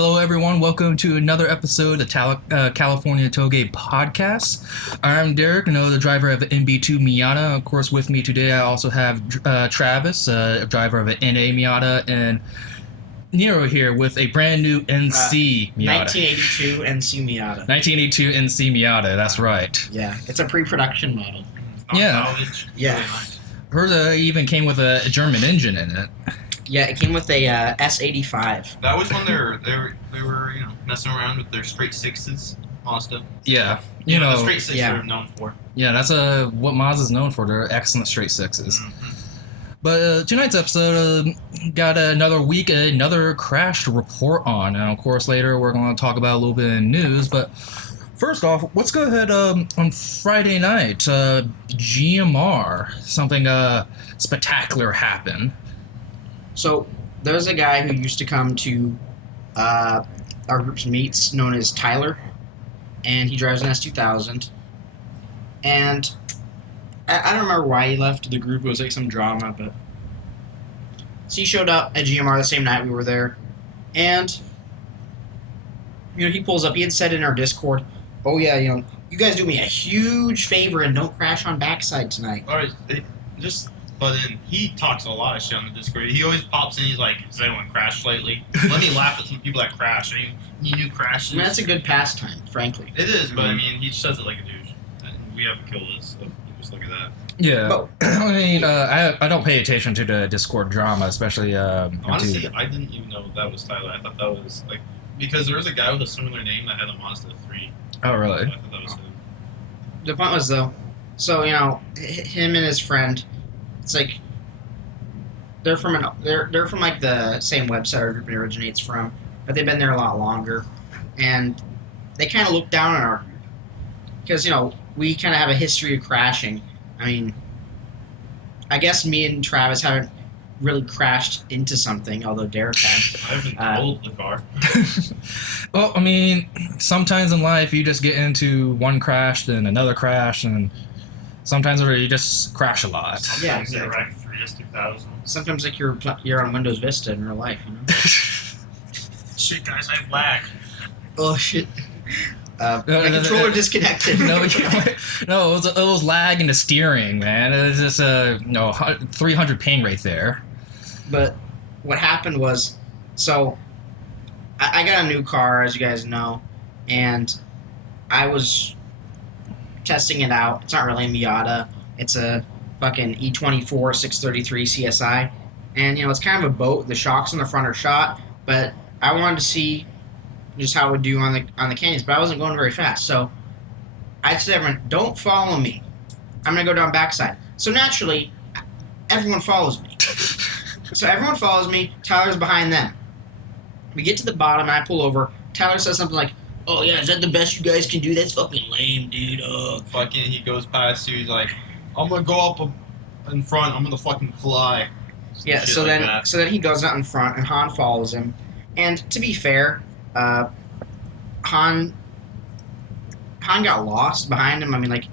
Hello, everyone. Welcome to another episode of the California Touge podcast. I'm Derek, the driver of an MB2 Miata. Of course, with me today, I also have Travis, driver of an NA Miata, and Nero here with a brand new NC Miata. 1982 NC Miata. 1982 NC Miata, that's right. Yeah, it's a pre-production model. Yeah. College. Yeah. Really nice. Hers even came with a German engine in it. Yeah, it came with a S85. That was when they were messing around with their straight sixes, Mazda. Yeah. The straight sixes yeah. are known for. Yeah, that's what Mazda's known for. They're excellent straight sixes. Mm-hmm. But tonight's episode got another week, another crash to report on. And of course, later we're going to talk about a little bit of news. But first off, let's go ahead on Friday night. GMR, something spectacular happened. So there's a guy who used to come to our group's meets known as Tyler, and he drives an S2000. And I don't remember why he left the group. It was like some drama, but so he showed up at GMR the same night we were there, and he pulls up. He had said in our Discord, "Oh yeah, you guys do me a huge favor and don't crash on backside tonight." All right, but then he talks a lot of shit on the Discord. He always pops in. He's like, "Has anyone crashed lately?" Let me laugh at some people that crash. Any new crashes? I mean, that's a good pastime, frankly. It is, but I mean, he says it like a douche. And we have a kill list, so just look at that. Yeah, Oh. I mean, I don't pay attention to the Discord drama, especially. Honestly, I didn't even know that was Tyler. I thought that was because there was a guy with a similar name that had a Mazda 3. Oh, really? I thought that was him. The point was though, so him and his friend, it's like they're from like the same website our group it originates from, but they've been there a lot longer, and they kind of look down on our group because we kind of have a history of crashing. I mean, I guess me and Travis haven't really crashed into something, although Derek has. I haven't totaled the car. Well, I mean, sometimes in life you just get into one crash, then another crash, and sometimes you just crash a lot. Yeah, Sometimes they're exactly. right 3S2000. Sometimes like you're on Windows Vista in real life, Shit, guys, I have lag. Oh shit. My no, controller disconnected. no, it was lag in the steering, man. It was just 300 ping right there. But what happened was, so I got a new car, as you guys know, and I was testing it out. It's not really a Miata. It's a fucking E24 633 CSI. And, it's kind of a boat. The shocks on the front are shot, but I wanted to see just how it would do on the canyons, but I wasn't going very fast. So I said, everyone, don't follow me. I'm going to go down backside. So naturally, everyone follows me. So everyone follows me. Tyler's behind them. We get to the bottom, and I pull over. Tyler says something like, "Oh yeah, is that the best you guys can do? That's fucking lame, dude." Fucking, he goes past you. He's like, "I'm gonna go up in front. I'm gonna fucking fly." Yeah. Shit So like then, that. so then he goes out in front, and Han follows him. And to be fair, Han got lost behind him. I mean,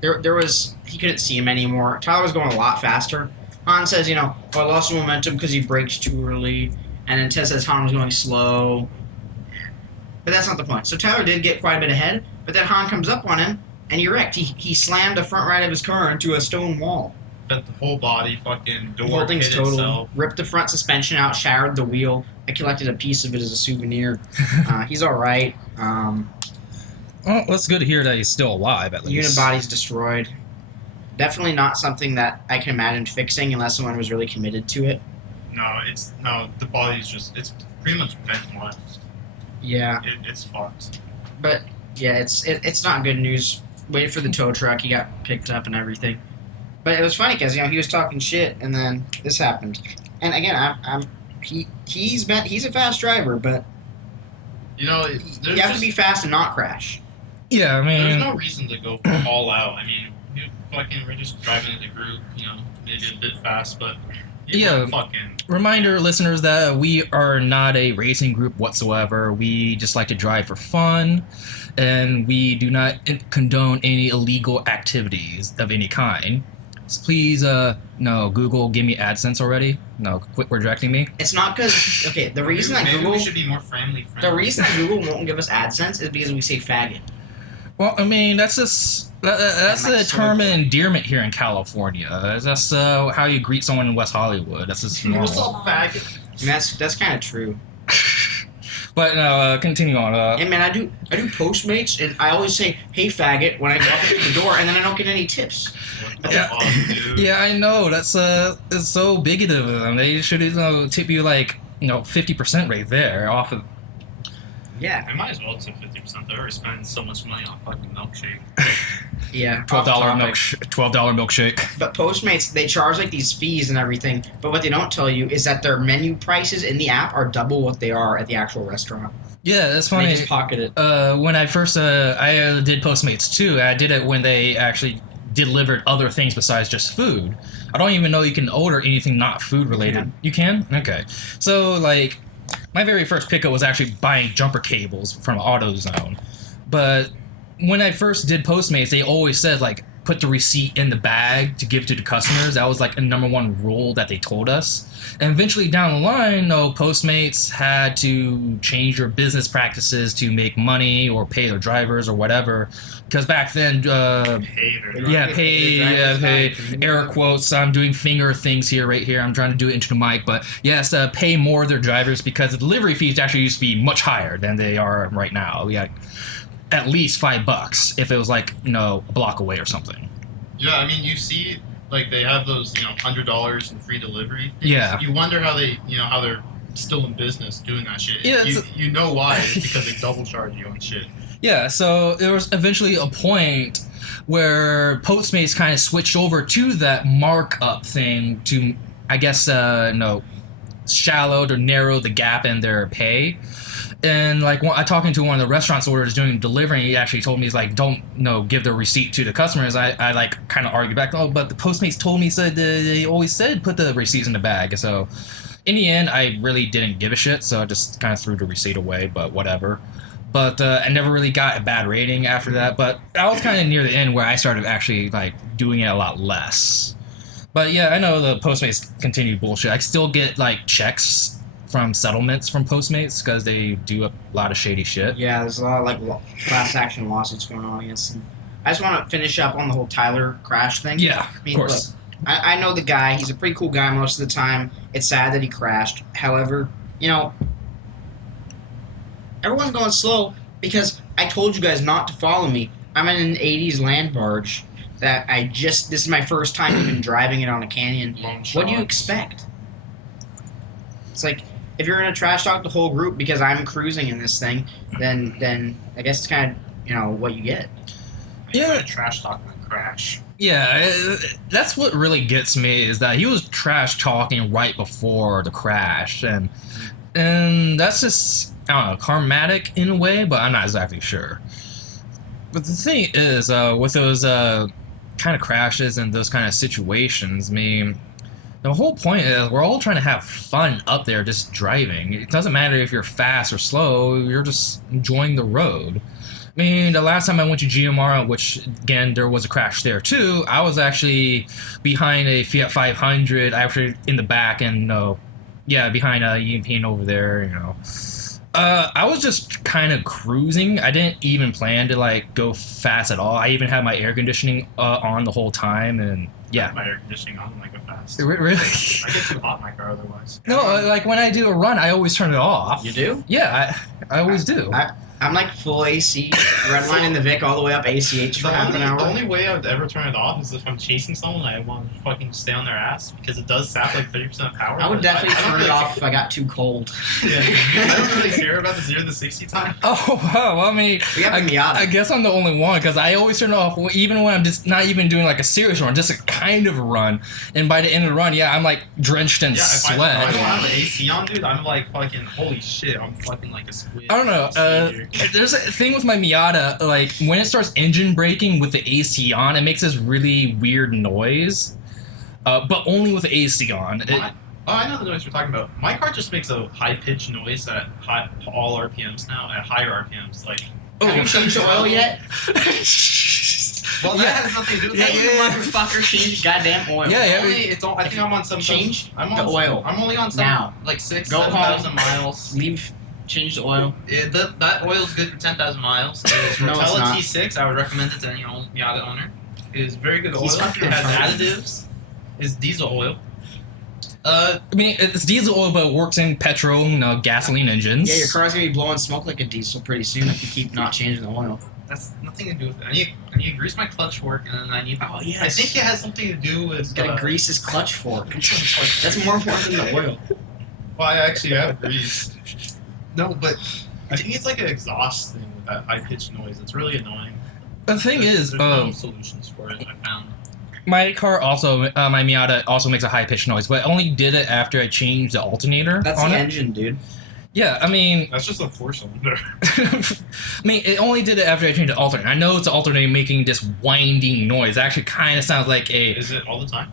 there was he couldn't see him anymore. Tyler was going a lot faster. Han says, "Oh, I lost some momentum because he braked too early." And then Ted says Han was going slow. But that's not the point. So Tyler did get quite a bit ahead, but then Han comes up on him, and he wrecked. He slammed the front right of his car into a stone wall. Bent the whole body, fucking The door whole thing's hit total. itself. Ripped the front suspension out, shattered the wheel. I collected a piece of it as a souvenir. He's all right. Well, it's good to hear that he's still alive, at least. Unibody's destroyed. Definitely not something that I can imagine fixing unless someone was really committed to it. No, the body's it's pretty much bent once. Yeah, It's fucked. but yeah, it's not good news. Waited for the tow truck. He got picked up and everything. But it was funny because he was talking shit, and then this happened. And again, he's a fast driver, but you have to be fast and not crash. Yeah, I There's mean, no reason to go all out. I mean, we're just driving as a group, maybe a bit fast, but Yeah. fucking. reminder, listeners, that we are not a racing group whatsoever. We just like to drive for fun, and we do not condone any illegal activities of any kind. Please, no, Google, give me AdSense already. No, quit rejecting me. It's not because okay. The reason that Maybe Google we should be more family friendly. the reason that Google won't give us AdSense is because we say faggot. Well, I mean, that's just that's And, a like, term of sort of- endearment here in California. That's how you greet someone in West Hollywood. That's just What's normal. up, faggot? And that's kind of true. But no, continue on. Hey man, I do Postmates, and I always say "Hey faggot" when I walk into the door, and then I don't get any tips. What the Yeah. fuck, dude? Yeah, I know. That's it's so bigoted of them. They should tip you like 50% right there off of. Yeah, I might as well tip 50%. They're already spending so much money on fucking milkshake. yeah. $12 off topic. $12 milkshake. But Postmates, they charge like these fees and everything. But what they don't tell you is that their menu prices in the app are double what they are at the actual restaurant. Yeah, that's And funny. they just pocket it. When I first I did Postmates too. I did it when they actually delivered other things besides just food. I don't even know you can order anything not food related. You can? Okay. So like my very first pickup was actually buying jumper cables from AutoZone. But when I first did Postmates, they always said like put the receipt in the bag to give to the customers. That was like a number one rule that they told us. And eventually down the line, Postmates had to change their business practices to make money or pay their drivers or whatever. Because back then, pay, air quotes. I'm doing finger things here, right here. I'm trying to do it into the mic. But yes, pay more of their drivers because the delivery fees actually used to be much higher than they are right now. Yeah, at least $5 if it was like, a block away or something. Yeah, I mean, you see, like, they have those, $100 in free delivery things. Yeah. You wonder how they, how they're still in business doing that shit. Yeah, You know why. It's because they double charge you on shit. Yeah, so there was eventually a point where Postmates kind of switched over to that markup thing to, I guess, shallowed or narrowed the gap in their pay. And like I talking to one of the restaurants orders doing delivering, he actually told me he's like, don't give the receipt to the customers. I like kind of argued back, but the Postmates told me they always said put the receipts in the bag. So in the end, I really didn't give a shit, so I just kind of threw the receipt away. But whatever. But I never really got a bad rating after that. But I was kind of near the end where I started actually like doing it a lot less. But yeah, I know the Postmates continued bullshit. I still get like checks from settlements from Postmates because they do a lot of shady shit. Yeah, there's a lot of like class action lawsuits going on against them. I just want to finish up on the whole Tyler crash thing. Yeah, I mean, of course. Look, I know the guy. He's a pretty cool guy most of the time. It's sad that he crashed. However, everyone's going slow because I told you guys not to follow me. I'm in an 80s land barge that this is my first time even driving it on a canyon. What do you expect? It's like, if you're going to trash talk the whole group because I'm cruising in this thing, then I guess it's kind of, what you get. Yeah. Trash talk and crash. Yeah, that's what really gets me is that he was trash talking right before the crash, and that's just, I don't know, karmatic in a way, but I'm not exactly sure. But the thing is, with those kind of crashes and those kind of situations, I mean, the whole point is we're all trying to have fun up there just driving. It doesn't matter if you're fast or slow, you're just enjoying the road. I mean, the last time I went to GMR, which, again, there was a crash there, too, I was actually behind a Fiat 500, actually in the back, and, behind EMP over there, I was just kind of cruising. I didn't even plan to, go fast at all. I even had my air conditioning on the whole time, and, yeah. My air conditioning on when I go fast. Really? I get too hot in my car otherwise. No, when I do a run, I always turn it off. You do? Yeah, I always do. I'm like full AC, red line in the Vic all the way up ACH for half an hour. The only way I would ever turn it off is if I'm chasing someone and I want to fucking stay on their ass because it does sap like 30% power. I would definitely turn it off if I got too cold. Yeah, I don't really care about the 0 to 60 time. Oh, wow. Well, I mean, We have a Miata. I guess I'm the only one because I always turn it off even when I'm just not even doing like a serious run, just a kind of a run. And by the end of the run, I'm like drenched in sweat. If I don't have an AC on, dude, I'm like fucking, holy shit, I'm fucking like a squid. I don't know. There's a thing with my Miata, like when it starts engine braking with the AC on, it makes this really weird noise. But only with the AC on. I know the noise we're talking about. My car just makes a high-pitched noise at all RPMs now, at higher RPMs. Like, Have you changed the oil yet? Well, that has nothing to do with Hey, it. you motherfucker, change goddamn oil. Yeah, I think I'm on some. Change I'm the on oil. I'm only on some, Now. like 6,000, Go 7,000 home. miles. Change the oil. That oil is good for 10,000 miles. It's No, it's Rotella not. T6. I would recommend it to any Miata owner. It is very good oil. He's It fucking has retarded. additives. It's diesel oil. I mean, it's diesel oil, but it works in petrol, gasoline engines. Yeah, your car's gonna be blowing smoke like a diesel pretty soon if you keep not changing the oil. That's nothing to do with it. I need to grease my clutch fork, and then I need. Oh, yes. I think it has something to do with. He's gotta grease his clutch fork. That's more important than the oil. Well, I actually have grease. No, but I think it's like an exhaust thing with that high pitched noise. It's really annoying. The thing is, there's no solutions for it. I found. my car also, my Miata also makes a high pitched noise, but I only did it after I changed the alternator That's on the it. engine, dude. Yeah, I mean, That's just a 4-cylinder. I mean, it only did it after I changed the alternator. I know it's the alternator making this winding noise. It actually kind of sounds like a Is it all the time?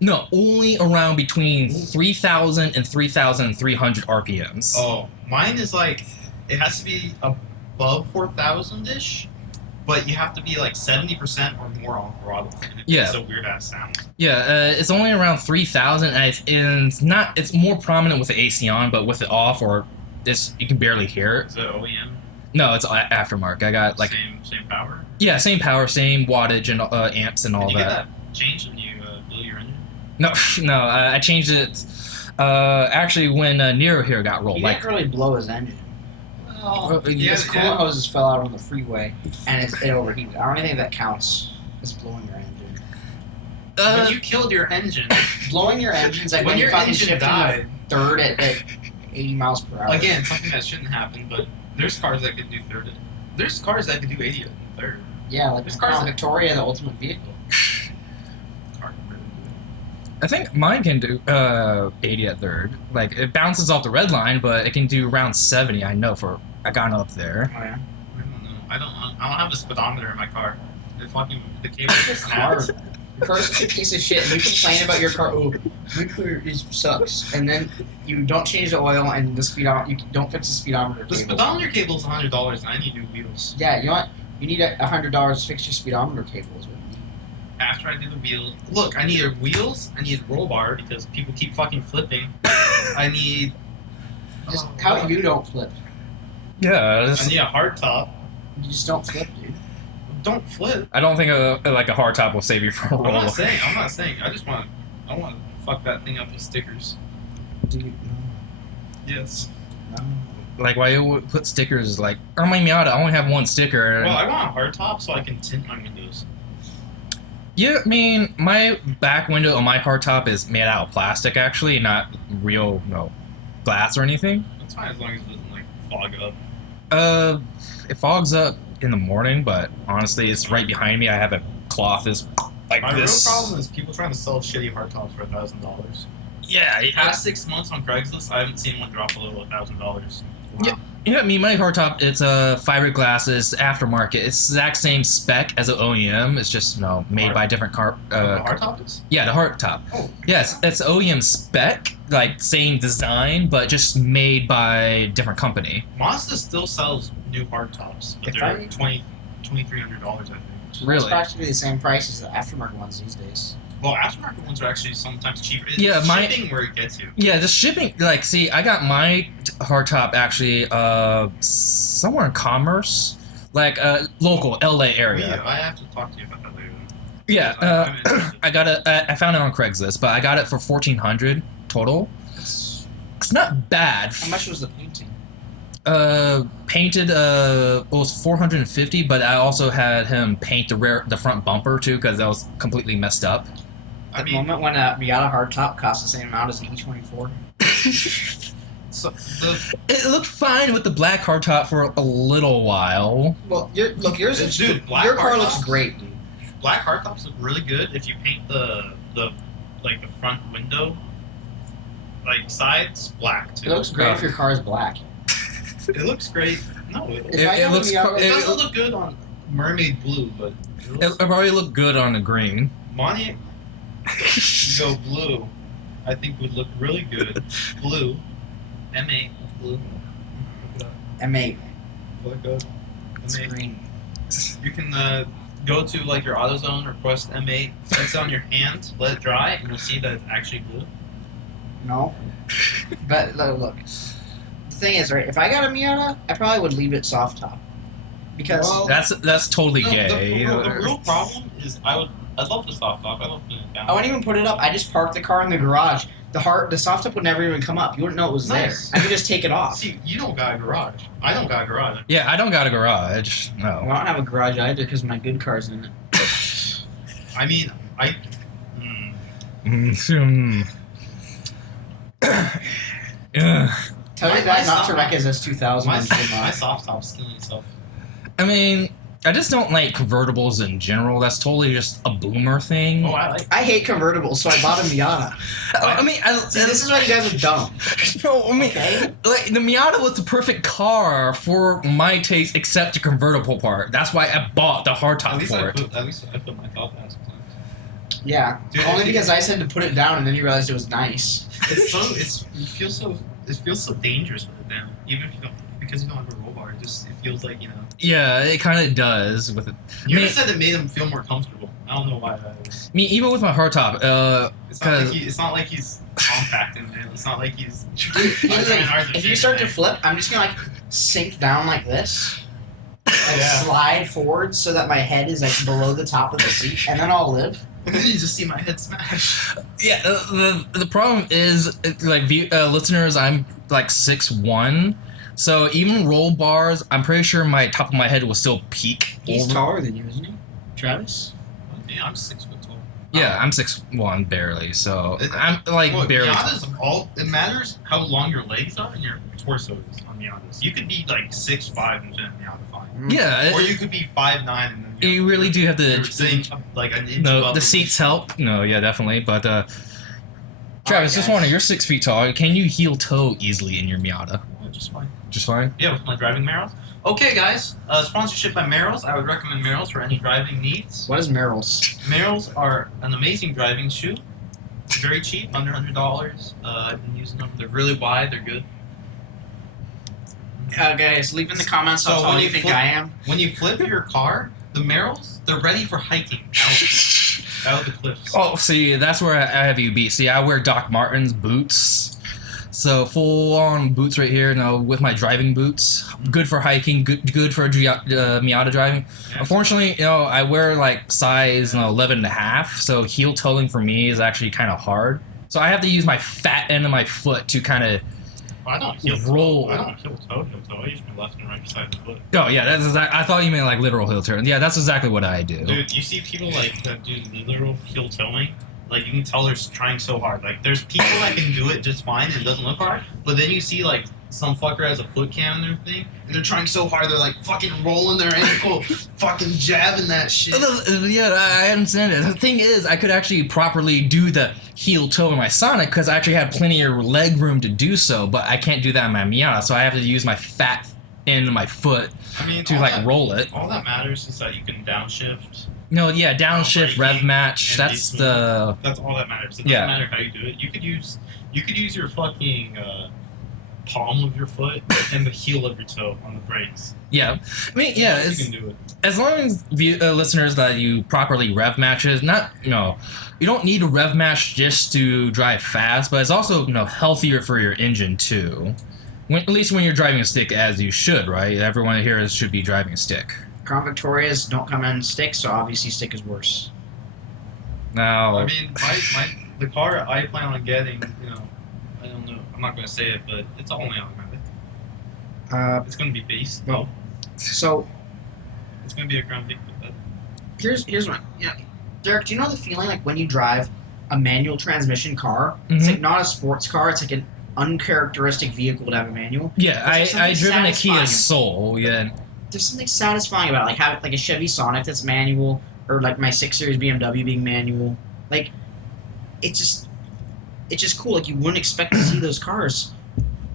no, only around between 3,000 and 3,300 RPMs. Oh, mine is like it has to be above 4,000 ish, but you have to be like 70% or more on throttle. And Yeah. It's a weird ass sound. Yeah, it's only around 3,000, and it's not. It's more prominent with the AC on, but with it off, or this you can barely hear it. Is it OEM? No, it's aftermarket. I got like same power. yeah, same power, same wattage, and amps and all Did you that. get that changed when you blew your engine? No, no, I changed it. Actually, when Nero here got rolled, He like didn't really blow his engine. Well, yeah, His coolant hoses fell out on the freeway, and it overheated. I don't think that counts as blowing your engine. when you killed your engine, Blowing your engine's like when when you your fucking engine shift died, into third at 80 miles per hour. again, something that shouldn't happen, but there's cars that could do third. There's cars that could do 80 in third. Yeah, like This the car's Crown a- Victoria, the ultimate vehicle. Car can really do it. I think mine can do 80 at third. Like it bounces off the red line, but it can do around 70. I know for I got up there. Oh, yeah. I don't know. I don't have a speedometer in my car. The cable just Car. snaps. Your car's such a piece of shit, and you complain about your car. Oh, my car sucks. And then you don't change the oil, and the speedometer. You don't fix the speedometer The cable. speedometer cable is $100, and I need new wheels. Yeah, you know what? You need $100 to fix your speedometer cable. Is what you need. After I do the wheels, look, I need wheels. I need roll bar because people keep fucking flipping. I need. Just how you don't flip. Yeah, I need a hard top. You just don't flip, dude. Don't flip. I don't think like a hard top will save you from a I'm roll. not saying. I just want. I want to fuck that thing up with stickers. Dude, Yes. no. Like why you would put stickers like on my Miata? I only have one sticker. Well, I want a hard top so I can tint my windows. Yeah, I mean my back window on my hard top is made out of plastic, actually, not real glass or anything. That's fine as long as it doesn't like fog up. It fogs up in the morning, but honestly, it's right behind me. I have a cloth is like My this. real problem is people trying to sell shitty hard tops for $1,000. Yeah, Past 6 months on Craigslist, I haven't seen one drop below $1,000. Yeah. I mean, my hard top, it's fiberglass, it's aftermarket. It's the exact same spec as an OEM. It's just made by different car. The hard top is? Yeah, the hard top. Oh. Yes, it's OEM spec, like same design, but just made by different company. Mazda still sells new hard tops, but If they're I- $2,300, I think. Really? It's practically the same price as the aftermarket ones these days. Well, aftermarket ones are actually sometimes cheaper. It's Yeah, shipping where it gets you. Yeah, the shipping, like, see, I got my hard top actually somewhere in Commerce, like local LA area. Yeah, I have to talk to you about that later. Yeah, I'm interested. I got it. I found it on Craigslist, but I got it for $1,400 total. It's not bad. How much was the painting? Painted it was $450, but I also had him paint the front bumper too because that was completely messed up. At I the mean, moment when a Miata hardtop costs the same amount as an E24. so the It looked fine with the black hardtop for a little while. Well, yours is Dude, black your car hardtops? looks great, dude. black hard tops look really good if you paint the front window sides black too. It looks great if your car is black. It looks great. No, If It- I it have a looks Miata, co- it it- doesn't look good on mermaid blue, but It probably looked good on the green. Monty, you go blue. I think would look really good. Blue, M8 blue. Look it up. M8. Look good. It's M8. green. You can go to like your AutoZone, request M8, fix it on your hand, let it dry, and you'll see that it's actually good. No. But look. The thing is, right, if I got a Miata, I probably would leave it soft top. Because Well, That's totally gay. The real problem is I love the soft top. I love putting it down. I wouldn't even put it up. I just parked the car in the garage. The soft top would never even come up. You wouldn't know it was Nice. there. I could just take it off. See, you don't got a garage. I don't got a garage. Yeah, I don't got a garage. Well, No. I don't have a garage either because my good car's in it. I mean, Yeah. Tell My- your dad my not soft- to wreck his S2000. my soft top's killing itself. I mean, I just don't like convertibles in general. That's totally just a boomer thing. Oh, I like. I hate convertibles, so I bought a Miata. I mean, See, this is why you guys are dumb. no, I mean, Okay? like the Miata was the perfect car for my taste, except the convertible part. That's why I bought the hardtop for it. At least I put my top ass sometimes. Yeah. Dude, Only if you- because I said to put it down and then you realized it was nice. It feels so dangerous with it down. Even if you don't, because you don't have a roll bar, it feels like, you know. Yeah, it kind of does with it. You Me- just said it made him feel more comfortable. I don't know why that is. I mean, even with my hardtop, It's not like he's compact in there. It's not like he's. Here's the thing, if you start to flip. flip, I'm just gonna like sink down like this. Like Yeah. slide forward so that my head is like below the top of the seat, and then I'll live. And then you just see my head smash. yeah, the problem is, listeners, I'm like 6'1", so even roll bars, I'm pretty sure my top of my head will still peak. He's over- taller than you, isn't he, Travis? Yeah, I'm 6'2". Yeah, I'm 6'1", barely, so It- I'm like Look, barely. it matters how long your legs are and your torso is on Miatas. You could be like 6'5" and fit in Miata fine. Yeah, Or you could be 5'9" and then you really do have to. you're sitting like an inch No, above the seats help. No, yeah, definitely. But Travis, just guys. wondering, you're 6 feet tall. Can you heel toe easily in your Miata? Oh, just fine. Just fine. Yeah, with my driving Merrills. Okay, guys. Sponsorship by Merrills. I would recommend Merrills for any driving needs. What is Merrill's? Merrills are an amazing driving shoe. Very cheap, under $100. I've been using them. They're really wide. They're good. Guys, leave in the comments So how tall when you you think flip- I am. When you flip your car, the Merrills, they're ready for hiking out the cliffs. Oh, see, that's where I have you beat. See, I wear Doc Martens boots. So full-on boots right here, with my driving boots. Good for hiking, good for Miata driving. Yeah. Unfortunately, I wear like size 11 and a half, so heel toeing for me is actually kind of hard. So I have to use my fat end of my foot to kind of I don't heel roll. toe. I don't heel toe. I use my left and right side of the foot. Oh yeah, that's exactly. I thought you meant like literal heel turn. Yeah, that's exactly what I do. Dude, you see people like that do literal heel toeing. Like you can tell they're trying so hard. Like there's people that can do it just fine and it doesn't look hard. But then you see like some fucker has a foot cam in their thing and they're trying so hard they're like fucking rolling their ankle, fucking jabbing that shit. Yeah, I understand it. The thing is, I could actually properly do the heel toe in my Sonic because I actually had plenty of leg room to do so, but I can't do that in my Miata, so I have to use my fat end of my foot I mean, to like roll it. all that matters is that you can downshift. No, yeah, downshift, rev Braking match. and That's these the That's all that matters. It doesn't Yeah. matter how you do it. You could use your fucking palm of your foot and the heel of your toe on the brakes. yeah. I mean, yeah, you it's can do it. as long as listeners that you properly rev matches. Not you don't need a rev match just to drive fast, but it's also healthier for your engine too. At least when you're driving a stick, as you should, right? Everyone here should be driving a stick. Crown Victorias don't come in stick, so obviously stick is worse. Now, I mean, the car I plan on getting, I don't know. I'm not going to say it, but it's only automatic. It's going to be base. Well, so It's going to be a Crown Vic. here's one. Yeah, Derek, do you know the feeling like when you drive a manual transmission car? It's like not a sports car. It's like an uncharacteristic vehicle to have a manual. yeah, There's I something driven a Kia satisfying. Soul. Yeah, There's something satisfying about it, like having like a Chevy Sonic that's manual, or like my 6 Series BMW being manual. Like, it's just cool. Like you wouldn't expect to see those cars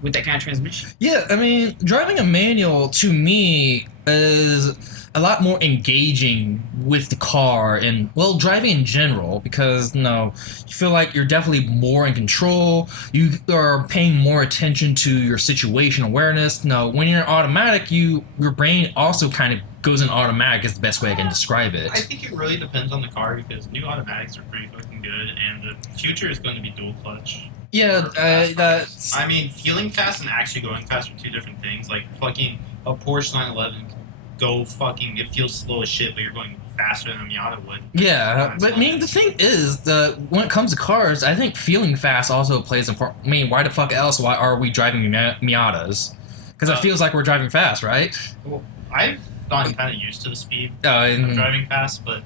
with that kind of transmission. yeah. I mean, driving a manual to me is a lot more engaging with the car and driving in general because you feel like you're definitely more in control. You are paying more attention to your situation awareness. When you're automatic, your brain also kind of goes in automatic is the best way I can describe it. I think it really depends on the car because new automatics are pretty fucking good, and the future is going to be dual clutch. Yeah, that's... I mean, feeling fast and actually going fast are two different things. Like fucking a Porsche 911 go fucking, it feels slow as shit, but you're going faster than a Miata would. Yeah, but I mean, the thing is, when it comes to cars, I think feeling fast also plays important. I mean, why the fuck else? Why are we driving Miatas? Because it feels like we're driving fast, right? Well, I've gotten kind of used to the speed of And driving fast, but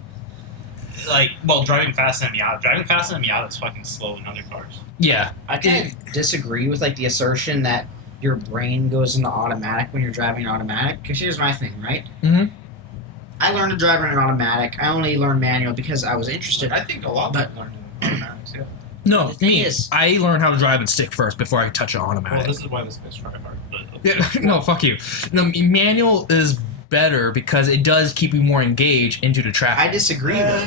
driving fast in a Miata is fucking slow in other cars. yeah, I kind of disagree with like the assertion that your brain goes into automatic when you're driving an automatic. Because here's my thing, right? Mhm. I learned to drive in an automatic. I only learned manual because I was interested. I think a lot of people learn in automatics, yeah. no, The thing me. is- I learned how to drive and stick first before I could touch an Well, automatic. this is why this guy's trying hard, but Yeah, no, fuck you. No, manual is better because it does keep you more engaged into the traffic. I disagree. Though.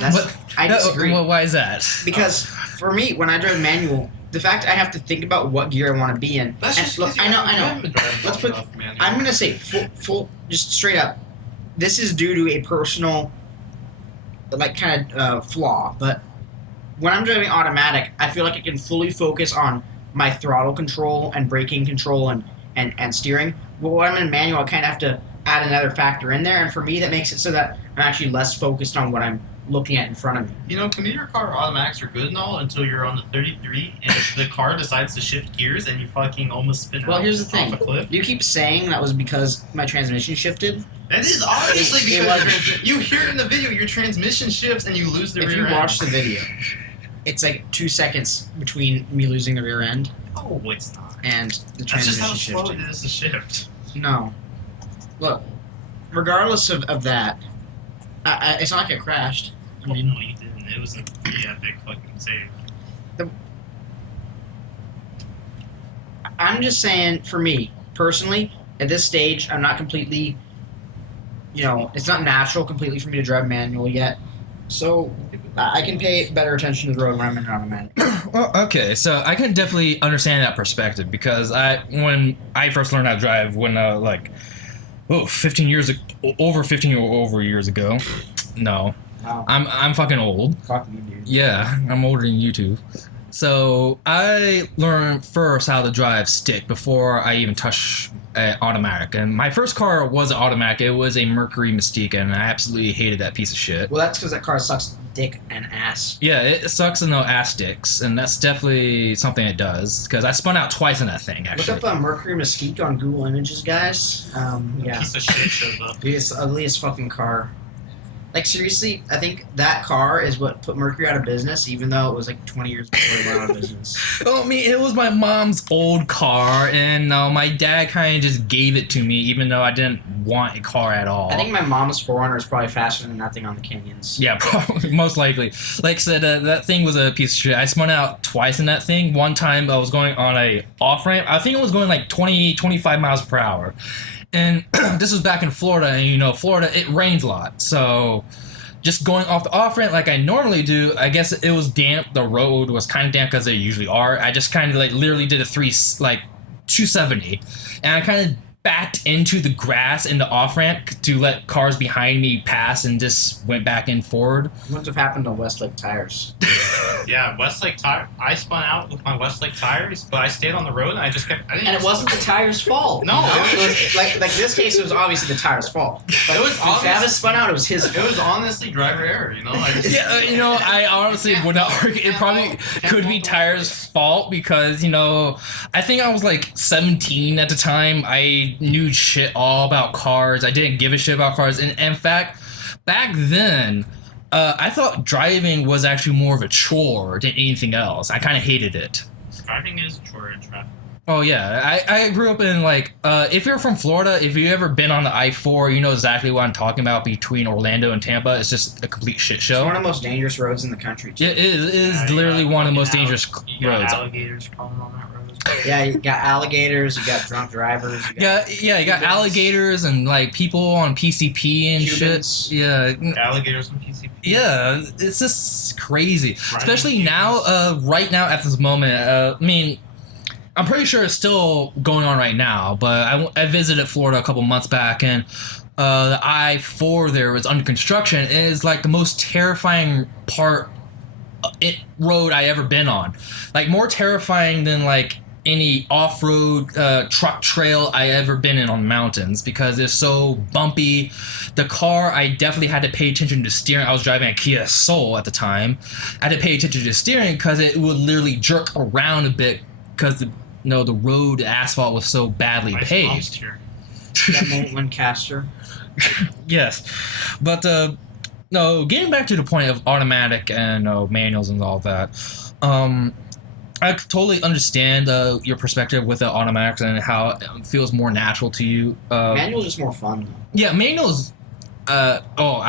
I disagree. Well, why is that? Because for me, when I drive manual, the fact I have to think about what gear I want to be in. That's and just look, I know. Let's put. I'm gonna say full, just straight up. This is due to a personal, like, kind of flaw. But when I'm driving automatic, I feel like I can fully focus on my throttle control and braking control and steering. But when I'm in manual, I kind of have to add another factor in there, and for me, that makes it so that I'm actually less focused on what I'm looking at in front of me. You know, commuter car automatics are good and all until you're on the 33 and the car decides to shift gears and you fucking almost spin Well, out here's the off thing. a cliff. You keep saying that was because my transmission shifted. That is obviously It because wasn't. you hear in the video your transmission shifts and you lose the If rear you end. watch the video, it's like 2 seconds between me losing the rear end Oh, it's not. and the That's just transmission how slow shifting. it is to shift. No. Look, regardless of that, it's not like it crashed. I Well, mean, no, you didn't. It was a pretty epic fucking save. I'm just saying, for me, personally, at this stage, I'm not completely, it's not natural completely for me to drive manual yet. So I can pay better attention to the road when I'm in an automatic. Well, okay, so I can definitely understand that perspective because when I first learned how to drive, when 15 years over 15 over years ago. No, Wow. I'm fucking old. Fuck you, dude. Yeah, I'm older than you two. So I learned first how to drive stick before I even touched automatic. And my first car was an automatic. It was a Mercury Mystique, and I absolutely hated that piece of shit. Well, that's because that car sucks dick and ass. Yeah, it sucks in the ass sticks, and that's definitely something it does. Because I spun out twice in that thing, actually. Look up Mercury Mystique on Google Images, guys. Yeah. Piece of shit shows up. Dude, it's the ugliest fucking car. Like, seriously, I think that car is what put Mercury out of business, even though it was like 20 years before it went out of business. Oh, I mean, it was my mom's old car, and my dad kind of just gave it to me, even though I didn't want a car at all. I think my mom's 4Runner is probably faster than that thing on the canyons. Yeah, probably, most likely. Like I said, that thing was a piece of shit. I spun out twice in that thing. One time I was going on a off-ramp. I think it was going like 20, 25 miles per hour. And this was back in Florida, and Florida, it rains a lot. So just going off the off-ramp like I normally do, I guess it was damp. The road was kind of damp because they usually are. I just kind of literally did a 270. And I kind of backed into the grass in the off-ramp to let cars behind me pass and just went back and forward. What have happened to Westlake tires? Yeah, Westlake tire. I spun out with my Westlake tires, but I stayed on the road and I just kept. And it wasn't the tire's fault. No, It was, like this case, it was obviously the tire's fault. But It was when obvious- Travis spun out, it was his It fault. was honestly driver error, I just, Yeah, I honestly would not argue. It probably could be Tyre's fault because, I think I was like 17 at the time. I knew shit all about cars. I didn't give a shit about cars. And in fact, back then, I thought driving was actually more of a chore than anything else. I kind of hated it. driving is a chore in traffic. Oh, yeah. I grew up in, if you're from Florida, if you've ever been on the I-4, you know exactly what I'm talking about between Orlando and Tampa. It's just a complete shit It's show. one of the most dangerous roads in the country. Too. It is Yeah, you literally got one of the fucking most dangerous You got roads. alligators crawling on that road. Yeah, you got alligators, you got drunk drivers. You got Yeah, you got Cubans. alligators and people on PCP and Cubans. shit. Yeah, Alligators on PCP. yeah, it's just crazy. Riding Especially Cubans. now, right now at this moment. I'm pretty sure it's still going on right now, but I visited Florida a couple months back, and the I-4 there was under construction. It is like the most terrifying road I ever been on. Like more terrifying than like any off-road truck trail I ever been in on mountains because it's so bumpy. The car, I definitely had to pay attention to steering. I was driving a Kia Soul at the time. I had to pay attention to steering because it would literally jerk around a bit because the road asphalt was so badly paved. That Lancaster. Yes, but no. Getting back to the point of automatic and manuals and all that. I totally understand your perspective with the automatics and how it feels more natural to you. Manual's just more fun, though. Yeah, manuals. I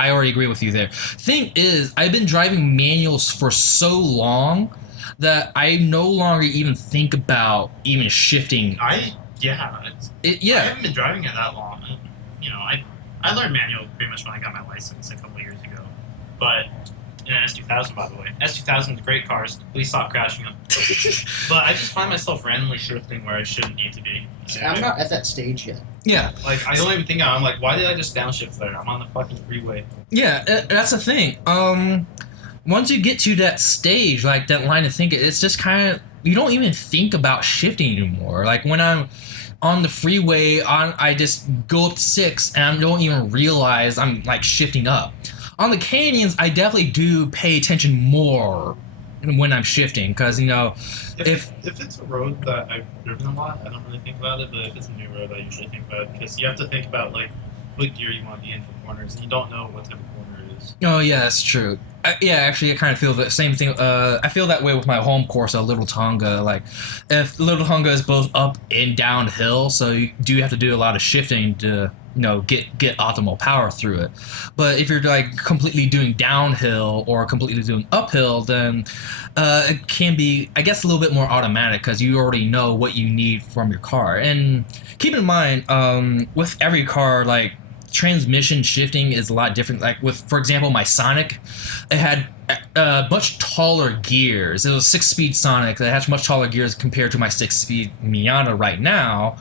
already agree with you there. Thing is, I've been driving manuals for so long that I no longer even think about even shifting. I haven't been driving it that long. You know, I learned manual pretty much when I got my license a couple years ago. But in an S2000, by the way, S2000s great cars. Please stop crashing them. But I just find myself randomly shifting where I shouldn't need to be. See, I'm not at that stage yet. Yeah. Like I don't even think I'm like, why did I just downshift there? I'm on the fucking freeway. Yeah, that's the thing. Once you get to that stage, like that line of thinking, it's just kind of you don't even think about shifting anymore. Like when I'm on the freeway, I just go up to 6 and I don't even realize I'm like shifting up. On the canyons, I definitely do pay attention more when I'm shifting because if it's a road that I've driven a lot, I don't really think about it. But if it's a new road, I usually think about it because you have to think about like what gear you want to be in for corners, and you don't know what type of corner it is. Oh yeah, that's true. Actually, I kind of feel the same thing. I feel that way with my home course at Little Tonga. Like, if Little Tonga is both up and downhill, so you do have to do a lot of shifting to get optimal power through it. But if you're like completely doing downhill or completely doing uphill, then it can be, I guess, a little bit more automatic because you already know what you need from your car. And keep in mind, with every car, like transmission shifting is a lot different. Like with, for example, my Sonic, it had much taller gears. It was 6-speed Sonic that has much taller gears compared to my 6-speed Miata right now,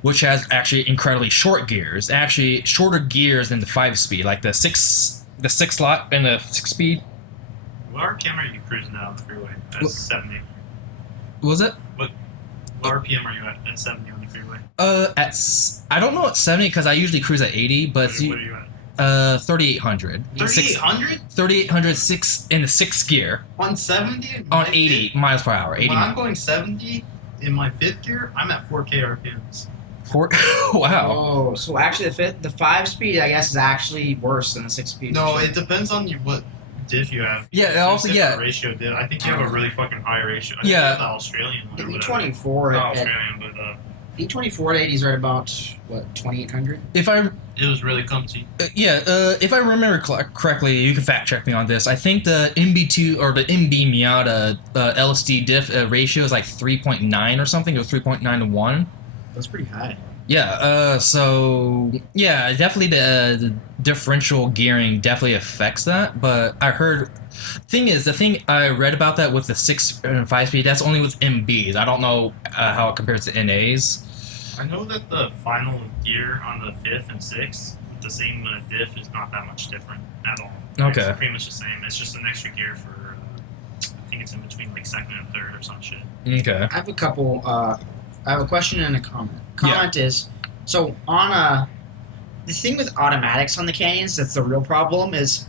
which has actually incredibly short gears. Actually, shorter gears than the 5-speed, like the six slot and the 6-speed. What RPM are you cruising out on the freeway at 70? What was it? What RPM are you at 70 on the freeway? I don't know at 70 because I usually cruise at 80, but What are you at? 3,800. 3,800? 3,800 in the 6th gear. On 70? On 80 miles per hour. 80 when I'm going 70 in my 5th gear, I'm at 4K RPMs. Wow. Oh, so actually the 5-speed, I guess, is actually worse than the 6-speed. No, it depends on what diff you have. Yeah, also, yeah. Ratio diff. I think you have a really fucking high ratio. I think Yeah. you have the Australian one. The or whatever. E24 Not at Australian, but E24 at 80 is right about what 2,800. If I it was really comfy. if I remember correctly, you can fact check me on this. I think the MB2 or the MB Miata LSD diff ratio is like 3.9 or something, or 3.9 to 1. That's pretty high. Yeah. So yeah, definitely the differential gearing definitely affects that. But I heard the thing I read about that with the 6 and 5-speed, that's only with MBs. I don't know how it compares to NAs. I know that the final gear on the 5th and 6th, the same diff, is not that much different at all. Okay. It's pretty much the same. It's just an extra gear for, I think it's in between like 2nd and 3rd or some shit. Okay. I have a couple. I have a question and a comment. Comment is, so on the thing with automatics on the canyons, that's the real problem, is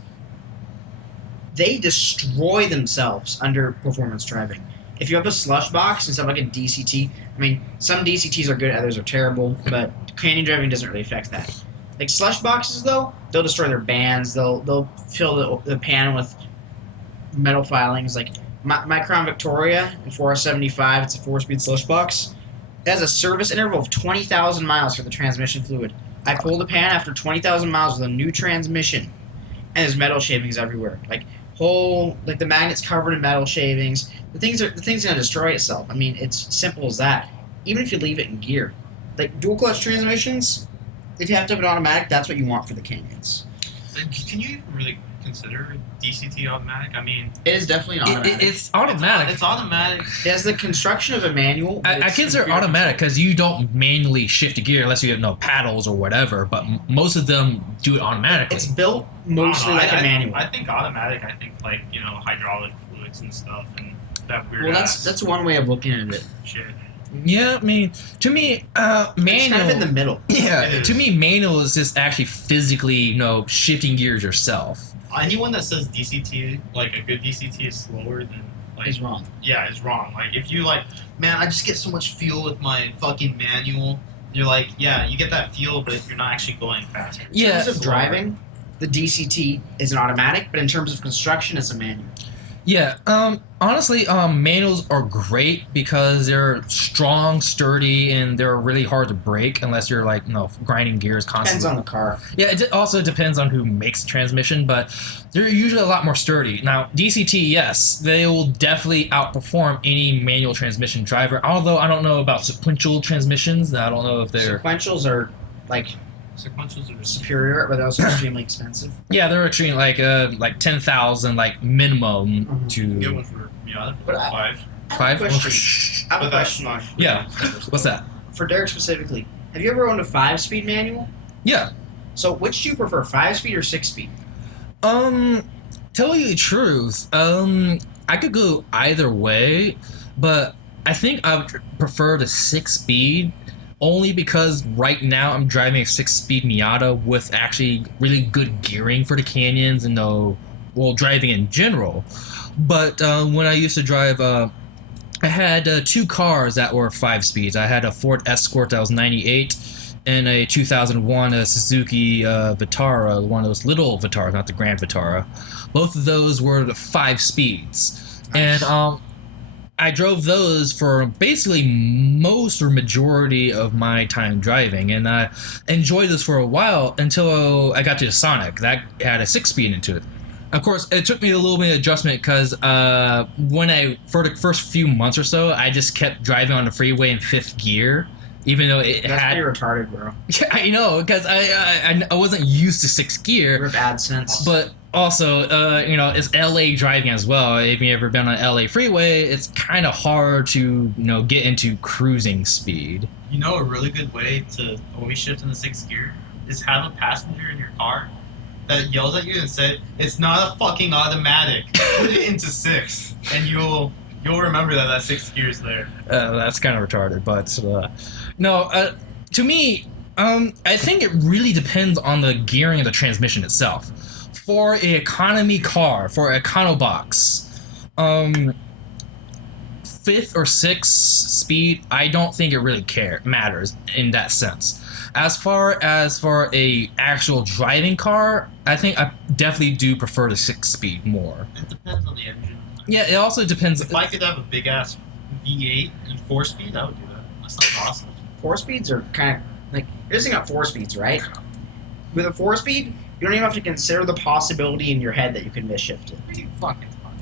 they destroy themselves under performance driving. If you have a slush box instead of like a DCT, I mean, some DCTs are good, others are terrible, but canyon driving doesn't really affect that. Like slush boxes, though, they'll destroy their bands. They'll fill the pan with metal filings. Like my Crown Victoria in 475, it's a 4-speed slush box. It has a service interval of 20,000 miles for the transmission fluid. I pulled the pan after 20,000 miles with a new transmission, and there's metal shavings everywhere. Like the magnet's covered in metal shavings. The thing's gonna destroy itself. I mean, it's simple as that. Even if you leave it in gear, like dual clutch transmissions, if you have to have an automatic, that's what you want for the canyons. Can you even really consider DCT automatic? I mean, It is definitely an automatic. It's automatic. It's automatic. It has the construction of a manual. But I it's consider computer automatic controlled. because you don't manually shift a gear unless you have no paddles or whatever. But most of them do it automatically. It's built I don't mostly know, like a manual. I think automatic. I think like hydraulic fluids and stuff and that weird. Well, ass that's one way of looking at it. shit. Yeah, I mean, to me, manual. It's kind of in the middle. Yeah, It to is. me, manual is just actually physically, shifting gears yourself. Anyone that says DCT, like a good DCT, is slower than like Is wrong. yeah, is wrong. Like if you like, man, I just get so much feel with my fucking manual. You're like, yeah, you get that feel, but you're not actually going faster. In Yeah, terms of driving, the DCT is an automatic, but in terms of construction, it's a manual. yeah. Honestly, manuals are great because they're strong, sturdy, and they're really hard to break unless you're like, grinding gears constantly. Depends on the car. Yeah, it also depends on who makes the transmission, but they're usually a lot more sturdy. Now, DCT, yes, they will definitely outperform any manual transmission driver, although I don't know about sequential transmissions. I don't know if they're... Sequentials are like Sequentials are just superior, but they're also extremely expensive. Yeah, they're extreme, like 10,000, like, minimum Mhm. to... you get one for But I- 5. I have a Five? question. I have a But that's question not. Yeah. What's that? for Derek specifically. Have you ever owned a 5-speed manual? Yeah. So which do you prefer, 5-speed or 6-speed? Tell you the truth, I could go either way, but I think I would prefer the 6-speed only because right now I'm driving a 6-speed Miata with actually really good gearing for the canyons and driving in general. But when I used to drive, I had 2 cars that were 5 speeds. I had a Ford Escort that was 98 and a 2001 Suzuki Vitara, one of those little Vitaras, not the Grand Vitara. Both of those were the 5 speeds. Nice. And I drove those for basically most or majority of my time driving, and I enjoyed this for a while until I got to the Sonic. That had a 6-speed into it. Of course, it took me a little bit of adjustment because for the first few months or so, I just kept driving on the freeway in 5th gear, even though it That's had... pretty retarded, bro. Yeah, I know, because I wasn't used to 6th gear. You're bad sense. But also, it's LA driving as well. If you've ever been on LA freeway, it's kind of hard to, get into cruising speed. You know, a really good way to always shift into 6th gear is have a passenger in your car that yells at you and said, "It's not a fucking automatic. Put it into 6th," and you'll remember that 6th gear is there. That's kind of retarded, but no. To me, I think it really depends on the gearing of the transmission itself. For an economy car, for an econobox, 5th or 6th speed, I don't think it really matters in that sense. As far as for a actual driving car, I think I definitely do prefer the 6th speed more. It depends on the engine. Yeah, it also depends. If I could have a big ass V8 and 4-speed, I would do that. That sounds awesome. 4-speeds are kind of like, you're just got 4-speeds, right? With a 4-speed, you don't even have to consider the possibility in your head that you can misshift it. What are you fucking talking about?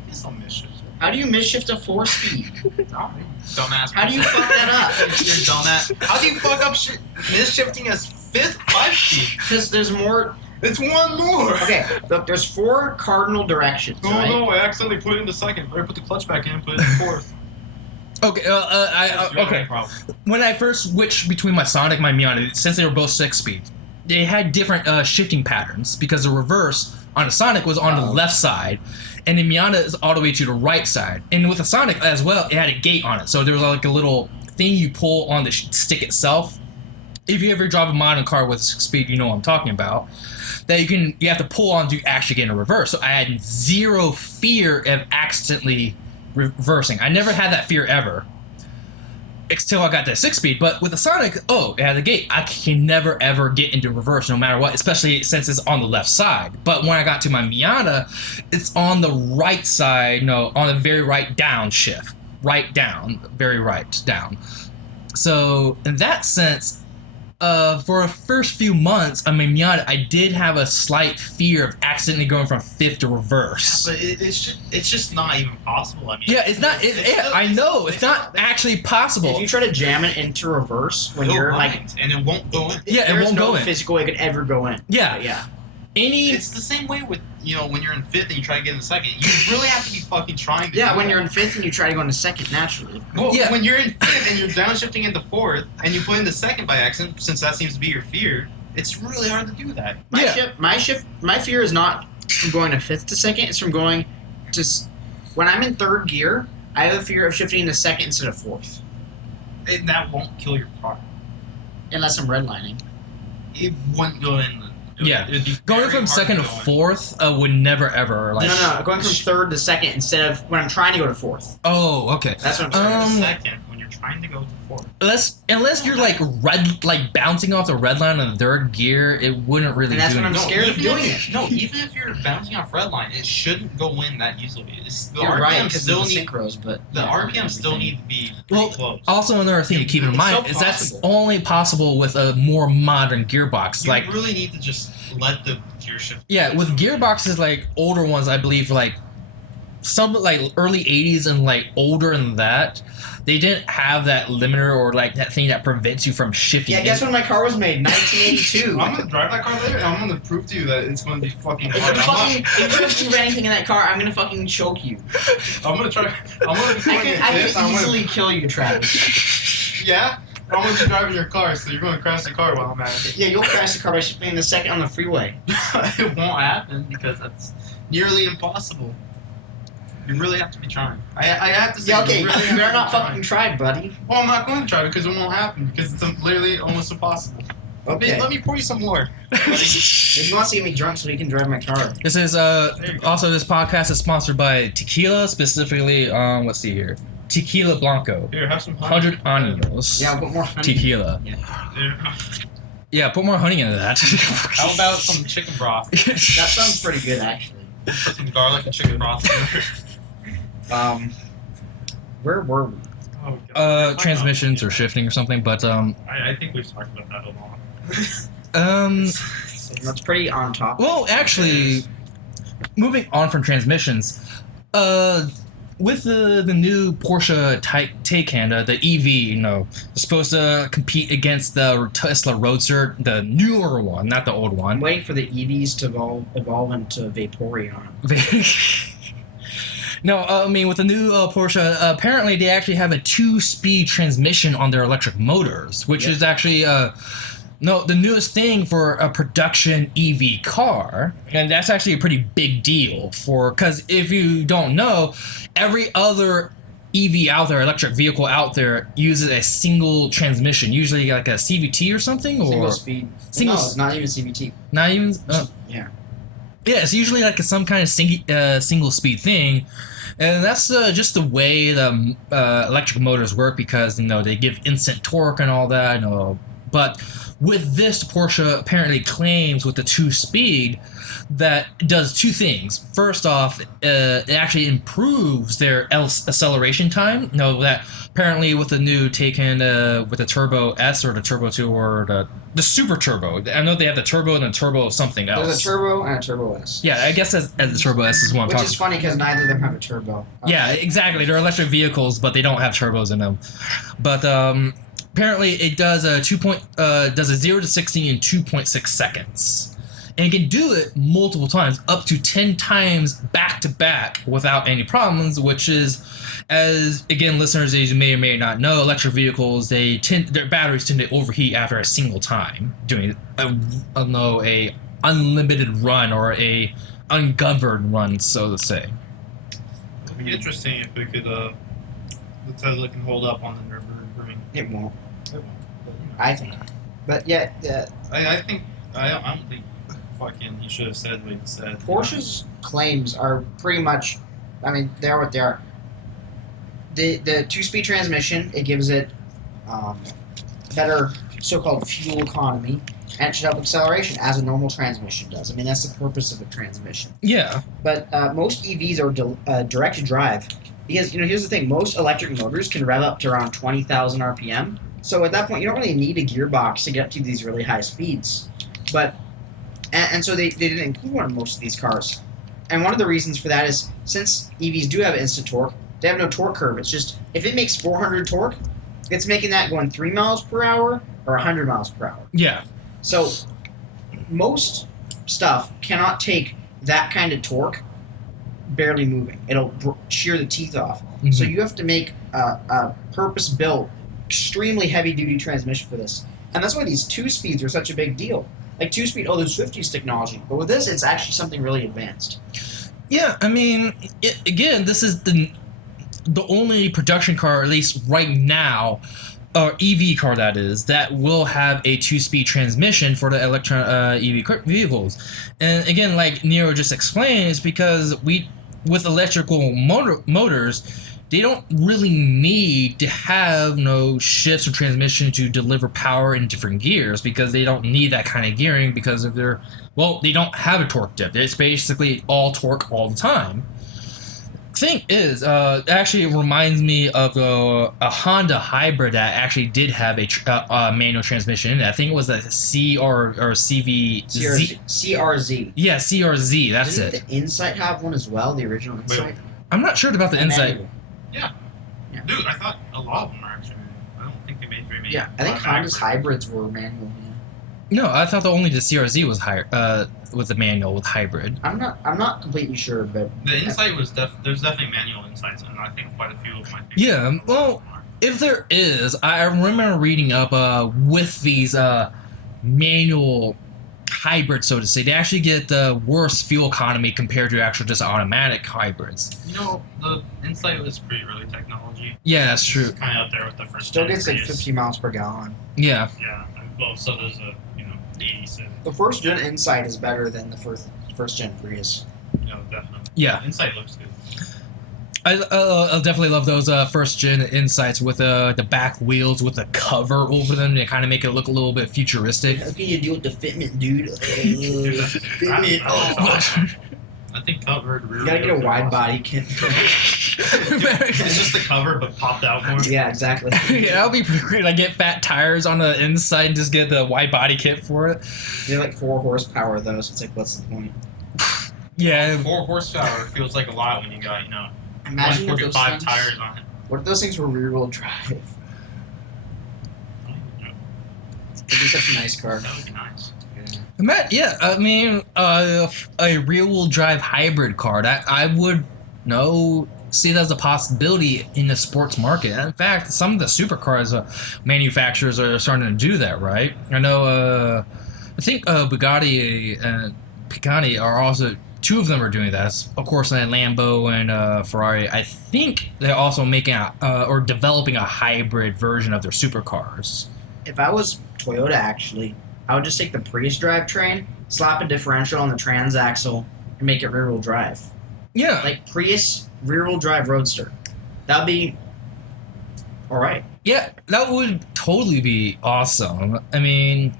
You get some mischief. How do you misshift a 4-speed? Dumbass. How do you fuck that up? You're dumbass. How do you fuck up shit? Misshifting as 5-speed? Because there's more. It's one more. Okay, look, there's 4 cardinal directions, Oh right? no! I accidentally put it into 2nd. Or I put the clutch back in and put it in 4th. Okay, okay. When I first switched between my Sonic and my Miata, since they were both 6-speed, they had different shifting patterns because the reverse on the Sonic was on the left side, and the Miata is all the way to the right side. And with the Sonic as well, it had a gate on it, so there was like a little thing you pull on the stick itself. If you ever drive a modern car with 6-speed, you know what I'm talking about. That you have to pull on to actually get in reverse. So I had zero fear of accidentally reversing. I never had that fear ever. Until I got that 6-speed. But with the Sonic, it had a gate. I can never ever get into reverse no matter what, especially since it's on the left side. But when I got to my Miata, it's on the right side, on the very right down shift. Right down, very right down. So in that sense, for the first few months on my Miata, I did have a slight fear of accidentally going from 5th to reverse. But it's just not even possible. I mean, Yeah, it's not. I know it's not actually possible. If you try to jam it into reverse when It'll you're grind, like, and it won't go in. Yeah, it there's won't no go in. physical way it could ever go in. Yeah. But yeah. It's the same way with, when you're in fifth and you try to get in the second. You really have to be fucking trying to Yeah, do when that. you're in fifth and you try to go into second naturally. Well, Yeah. when you're in fifth and you're downshifting into fourth and you put in the second by accident, since that seems to be your fear, it's really hard to do that. My fear is not from going to fifth to second. It's from going to when I'm in third gear. I have a fear of shifting into second instead of fourth, And that won't kill your car. unless I'm redlining. It wouldn't go in. Yeah. It'd be Going very from hard second to go in. fourth would never ever like. No, going from third to second instead of when I'm trying to go to fourth. Oh, okay. That's what I'm saying. Second, when you're trying to go to fourth. Unless you're like bouncing off the red line in the third gear, it wouldn't really And that's do when I'm anything. scared of even doing if, it. No, even if you're bouncing off red line, it shouldn't go in that easily. The You're RPM right, because still of the need synchros, but the yeah, RPM still everything. need to be Well, pretty close. Also, another thing to keep in It's mind so is that's possible. only possible with a more modern gearbox. You Like, really need to just let the gear shift. yeah, with gearboxes like older ones, I believe like some like early '80s and like older than that, they didn't have that limiter or like that thing that prevents you from shifting. Yeah, guess when my car was made? 1982. I'm gonna drive that car later, and I'm gonna prove to you that it's gonna be fucking If hard. you prove anything in that car, I'm gonna fucking choke you. I'm gonna try. I'm gonna be I can easily kill you, Travis. Yeah, I'm gonna be driving your car, so you're gonna crash the car while I'm at it. Yeah, you'll crash the car by shifting in the second on the freeway. It won't happen because that's nearly impossible. You really have to be trying. I have to say. Yeah, okay, you really you're have not to be fucking tried, buddy. Well, I'm not going to try because it won't happen because it's literally almost impossible. Okay. Let me pour you some more. If you want to get me drunk so you can drive my car. This is also this podcast is sponsored by tequila, specifically let's see here, tequila blanco, Here, have some honey. 100 años. Yeah, I'll put more honey. Tequila. Here. Yeah, put more honey into that. How about some chicken broth? That sounds pretty good, actually. Put some garlic and chicken broth. Where were we? Oh, God. Transmissions or shifting or something, but I think we've talked about that a lot. That's pretty on top. well, actually, moving on from transmissions, with the new Porsche Taycan, the EV, is supposed to compete against the Tesla Roadster, the newer one, not the old I'm one. waiting for the EVs to evolve into Vaporeon. No, I mean with the new Porsche, apparently they actually have a 2-speed transmission on their electric motors, which is actually the newest thing for a production EV car, and that's actually a pretty big deal because if you don't know, every other EV out there, electric vehicle out there, uses a single transmission, usually like a CVT or something, or Single speed. Single- No, it's not even CVT. not even. Yeah. Yeah, it's usually like some kind of single speed thing, and that's just the way the electric motors work because they give instant torque and all that. But with this, Porsche apparently claims with the 2-speed that it does two things. First off, it actually improves their acceleration time. That apparently with the new Taycan with the Turbo S or the Turbo 2 or the Super Turbo. I know they have the Turbo and the Turbo something else. There's a Turbo and a Turbo S. Yeah, I guess as the Turbo S is what I'm Which talking is funny because neither of them have a turbo. Yeah, exactly. They're electric vehicles, but they don't have turbos in them. But apparently, it does a 0 to 60 in 2.6 seconds, and it can do it multiple times, up to 10 times back to back without any problems. Which is, as again, listeners, as you may or may not know, electric vehicles their batteries tend to overheat after a single time doing a unlimited run or a ungoverned run, so to say. It'd be interesting if we could, the Tesla can hold up on the Nürburgring. It won't. It won't, but, I think. But yeah, I don't think fucking he should have said what he said. Porsche's claims are pretty much, I mean, they're what they are. The 2-speed transmission, it gives it better so-called fuel economy, and it should help acceleration as a normal transmission does. I mean, that's the purpose of a transmission. Yeah. But most EVs are direct drive because here's the thing: most electric motors can rev up to around 20,000 RPM. So at that point, you don't really need a gearbox to get up to these really high speeds. But and so they didn't include one in most of these cars. And one of the reasons for that is since EVs do have instant torque, they have no torque curve. It's just if it makes 400 torque, it's making that going 3 miles per hour or 100 miles per hour. Yeah. So most stuff cannot take that kind of torque barely moving. It'll shear the teeth off. Mm-hmm. So you have to make a purpose-built, extremely heavy-duty transmission for this. And that's why these 2-speeds are such a big deal. Like 2-speed, there's Swifties technology. But with this, it's actually something really advanced. Yeah, I mean, again, this is the only production car, at least right now, or EV car that is, that will have a 2-speed transmission for the EV vehicles. And again, like Nero just explained, is because with electrical motors, they don't really need to have no shifts or transmission to deliver power in different gears, because they don't need that kind of gearing because of they don't have a torque dip. It's basically all torque all the time. Thing is, actually it reminds me of a Honda hybrid that actually did have a manual transmission in it. I think it was a CVZ. CRZ. Yeah, CRZ, that's Didn't it. the Insight have one as well, the original Insight? I'm not sure about the Insight. Manual. Yeah. Yeah. Dude, I thought a lot of them are actually. I don't think they made very many. Yeah, I think Honda's hybrids were manual. No, I thought only the CRZ was with the manual with hybrid. I'm not completely sure, but The Insight was there's definitely manual Insights, and I think quite a few of my. Yeah, well, if there is, I remember reading up with these manual hybrids, so to say, they actually get the worse fuel economy compared to actual just automatic hybrids. You know, the Insight was pretty early technology. Yeah, that's true. It's kind of up there with the first. still gen gets like Prius. 50 miles per gallon. Yeah. Yeah, well, so there's a 87. The first gen Insight is better than the first gen Prius. No, definitely. Yeah. Insight looks good. I definitely love those first gen Insights with the back wheels with the cover over them. They kind of make it look a little bit futuristic. How can you deal with the fitment, dude? Fitment. I think covered rear. You gotta get a wheels are wide awesome. body kit. It's just the cover, but popped out more. Yeah, exactly. Yeah, that'll be pretty great. I get fat tires on the inside and just get the wide body kit for it. They're like 4 horsepower though, so it's like, what's the point? Yeah. 4 horsepower feels like a lot when you got Imagine if those 145 things, tires on it. what if those things were rear-wheel drive? It'd be such a nice car. That would be nice. Yeah, I mean, a rear-wheel drive hybrid car, that I would see that as a possibility in the sports market. In fact, some of the supercars manufacturers are starting to do that, right? I know, I think Bugatti and Pagani are also, 2 of them are doing that. Of course, Lambo and Ferrari. I think they're also making or developing a hybrid version of their supercars. If I was Toyota, actually, I would just take the Prius drivetrain, slap a differential on the transaxle, and make it rear-wheel drive. Yeah. Like Prius rear-wheel drive Roadster. That'd be all right. Yeah, that would totally be awesome. I mean,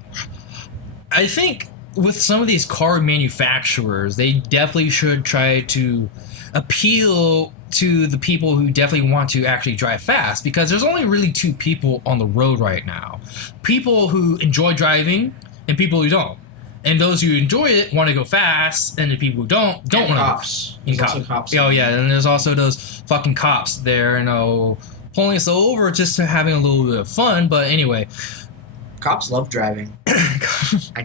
I think with some of these car manufacturers, they definitely should try to appeal to the people who definitely want to actually drive fast, because there's only really 2 people on the road right now. People who enjoy driving and people who don't. And those who enjoy it want to go fast, and the people who don't And want cops. to. There's also cops. Oh yeah, and there's also those fucking cops there, pulling us over just having a little bit of fun. But anyway, Cops love driving.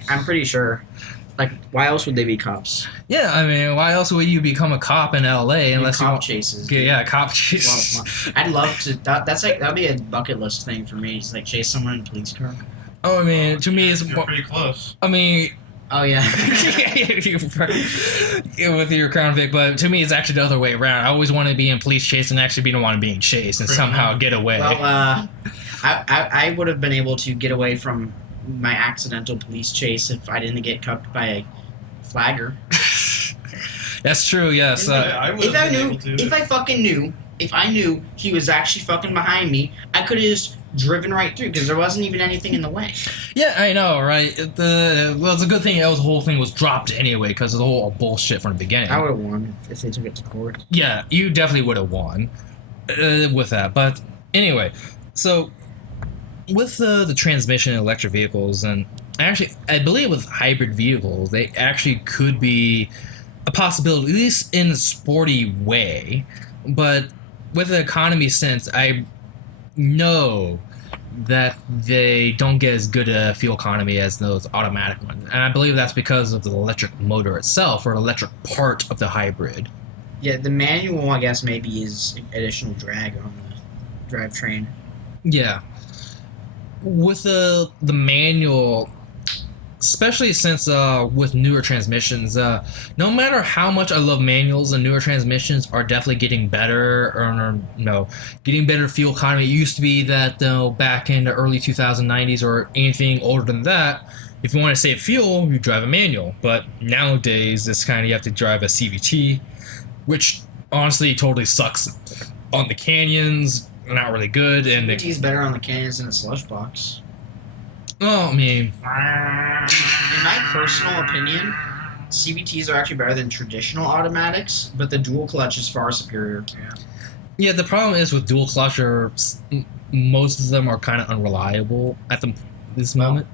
I'm pretty sure. Like, why else would they be cops? yeah, I mean, why else would you become a cop in LA unless you cop want? chases. Yeah, cop It's a lot of chases. fun. I'd love to. That'd be a bucket list thing for me. Just like chase someone in a police car. Oh, I mean, to me, it's. You're pretty close. I mean, Oh yeah. with your Crown Vic, but to me, it's actually the other way around. I always want to be in police chase and actually be the one being chased and somehow get away. Well, I would have been able to get away from my accidental police chase if I didn't get cuffed by a flagger. That's true. Yes. If I knew he was actually fucking behind me, I could have just driven right through because there wasn't even anything in the way. Yeah, I know, right? Well, it's a good thing that the whole thing was dropped anyway because of the whole bullshit from the beginning. I would have won if they took it to court. Yeah, you definitely would have won with that. But anyway, so with the transmission in electric vehicles, and actually, I believe with hybrid vehicles, they actually could be a possibility, at least in a sporty way. But with the economy sense, I know that they don't get as good a fuel economy as those automatic ones. And I believe that's because of the electric motor itself, or electric part of the hybrid. Yeah, the manual, I guess, maybe is additional drag on the drivetrain. Yeah. With the manual, especially since with newer transmissions, no matter how much I love manuals, the newer transmissions are definitely getting better, or getting better fuel economy. It used to be that back in the early 2090s or anything older than that, if you want to save fuel, you drive a manual. But nowadays, it's kind of you have to drive a CVT, which honestly totally sucks on the canyons. Not really good. CVT is better on the canyons than a slush box. Well, I mean, In my personal opinion, CVTs are actually better than traditional automatics, but the dual clutch is far superior. yeah, the problem is with dual clutch, most of them are kind of unreliable at this moment.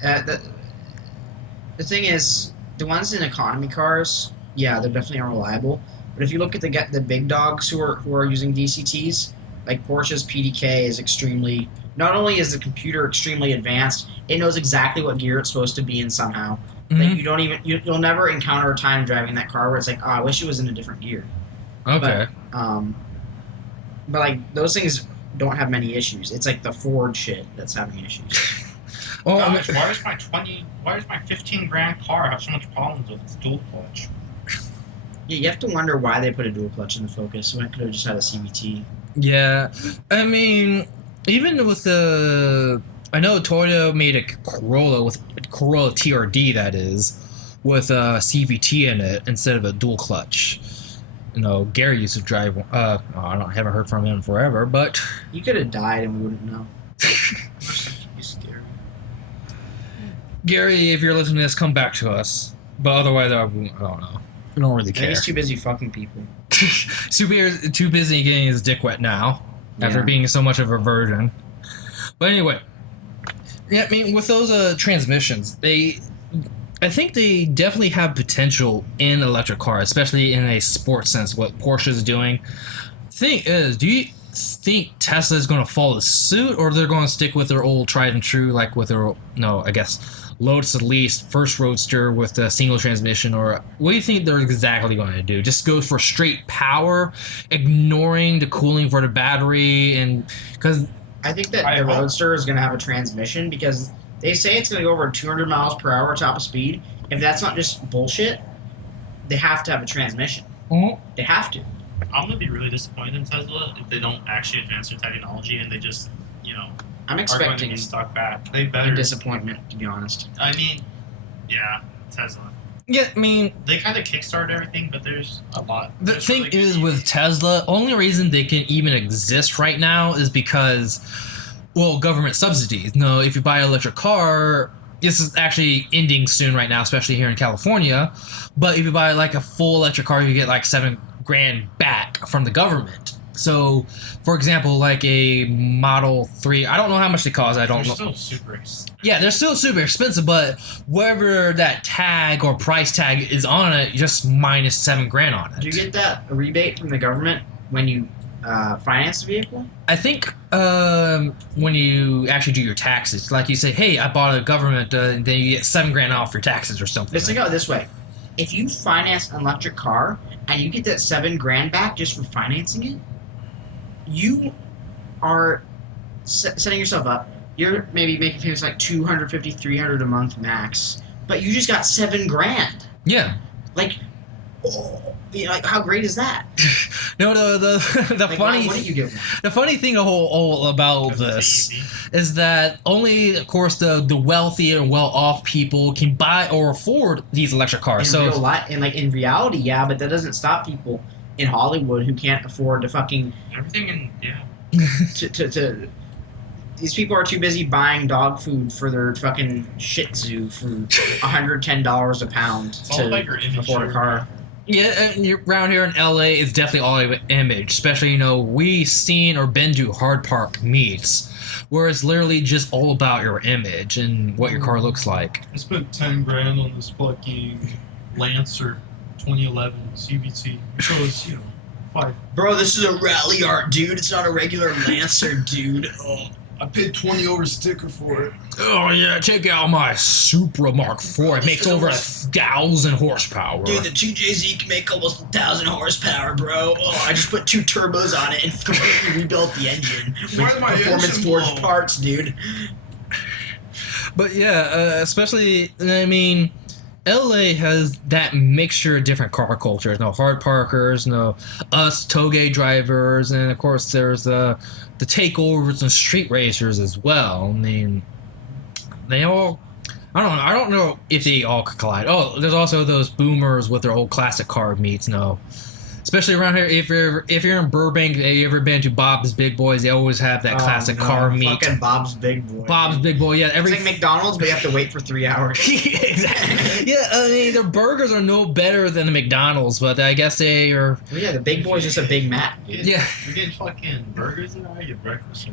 The thing is, the ones in economy cars, yeah, they're definitely unreliable. But if you look at the big dogs who are using DCTs, like Porsche's PDK is extremely. Not only is the computer extremely advanced, it knows exactly what gear it's supposed to be in somehow. Like you'll never encounter a time driving that car where it's like, oh, I wish it was in a different gear. Okay. But like those things don't have many issues. It's like the Ford shit that's having issues. Well, Gosh, why does my 15 grand car have so much problems with its dual clutch? Yeah, you have to wonder why they put a dual clutch in the Focus when it could have just had a CVT. yeah, I mean, even with I know Toyota made a Corolla TRD, that is, with a CVT in it instead of a dual clutch. Gary used to drive. I haven't heard from him forever, but You could have died and we wouldn't know. Be scary. Gary, if you're listening to this, come back to us. But otherwise, I don't know. I don't really I think care. he's too busy fucking people. Too busy getting his dick wet now, after Yeah. being so much of a virgin. But anyway, yeah, I mean, with those transmissions, I think they definitely have potential in electric cars, especially in a sports sense. What Porsche is doing. Thing is, do you think Tesla is going to follow suit, or they're going to stick with their old tried and true, like with their I guess Lotus Elise first Roadster with the single transmission, or what do you think they're exactly going to do? Just go for straight power, ignoring the cooling for the battery, and because I think that the Roadster is going to have a transmission because they say it's going to go over 200 miles per hour top of speed. If that's not just bullshit, they have to have a transmission. They have to. I'm gonna be really disappointed in Tesla if they don't actually advance their technology and they just, I'm are going to expecting be stuck back. They a better. disappointment, to be honest. I mean, yeah, Tesla. yeah, I mean, They kind of kickstart everything, but there's a lot. the There's thing really good is with EVs. Tesla, only reason they can even exist right now is because, well, government subsidies. No, if you buy an electric car, this is actually ending soon right now, especially here in California. But if you buy like a full electric car, you get like $7,000 back from the government. So, for example, like a Model 3, I don't know how much they cost. I don't They're know. still super expensive. Yeah, they're still super expensive, but whatever that tag or price tag is on it, just minus $7,000 on it. Do you get that rebate from the government when you finance the vehicle? I think when you actually do your taxes, like you say, hey, I bought a government, then you get $7,000 off your taxes or something. Let's think about it this way. If you finance an electric car and you get that $7,000 back just for financing it, you are setting yourself up. You're maybe making payments like $250, $300 a month max, but you just got $7,000. Yeah. Like, like how great is that? No, the Like, funny why wouldn't you get one? the funny thing all about Because it's this easy. is that only, of course, the wealthy and well-off people can buy or afford these electric cars. In real life, and like in reality, yeah, but that doesn't stop people in Hollywood who can't afford to fucking Everything in to these people are too busy buying dog food for their fucking Shih Tzu for $110 a pound It's all about your to image. afford a car. Yeah, and around here in LA, it's definitely all about image. Especially, we seen or been to hard park meets, where it's literally just all about your image and what your car looks like. I spent $10,000 on this fucking Lancer 2011 CVT. So it's, $5. Bro, this is a rally art, dude. It's not a regular Lancer, dude. Oh. I paid 20 over sticker for it. Oh yeah, check out my Supra Mark IV. It makes over 1,000 horsepower. Dude, the 2JZ can make almost 1,000 horsepower, bro. Oh, I just put 2 turbos on it and completely rebuilt the engine Why with my performance engine forged blow? parts, dude. But yeah, especially, I mean, LA has that mixture of different car cultures. No hard parkers, no us Touge drivers, and of course there's the takeovers and street racers as well. I mean, they all, I don't know if they all could collide. Oh, there's also those boomers with their old classic car meets. No, especially around here, if you're in Burbank, have you ever been to Bob's Big Boys? They always have that classic car meet. Fucking Bob's Big Boy. Bob's Big Boy, yeah. It's like McDonald's, but you have to wait for 3 hours. Exactly. Yeah, I mean, their burgers are no better than the McDonald's, but I guess they are. Well, yeah, the Big Boy's just a Big Mac. Yeah. You're getting fucking burgers and I get breakfast.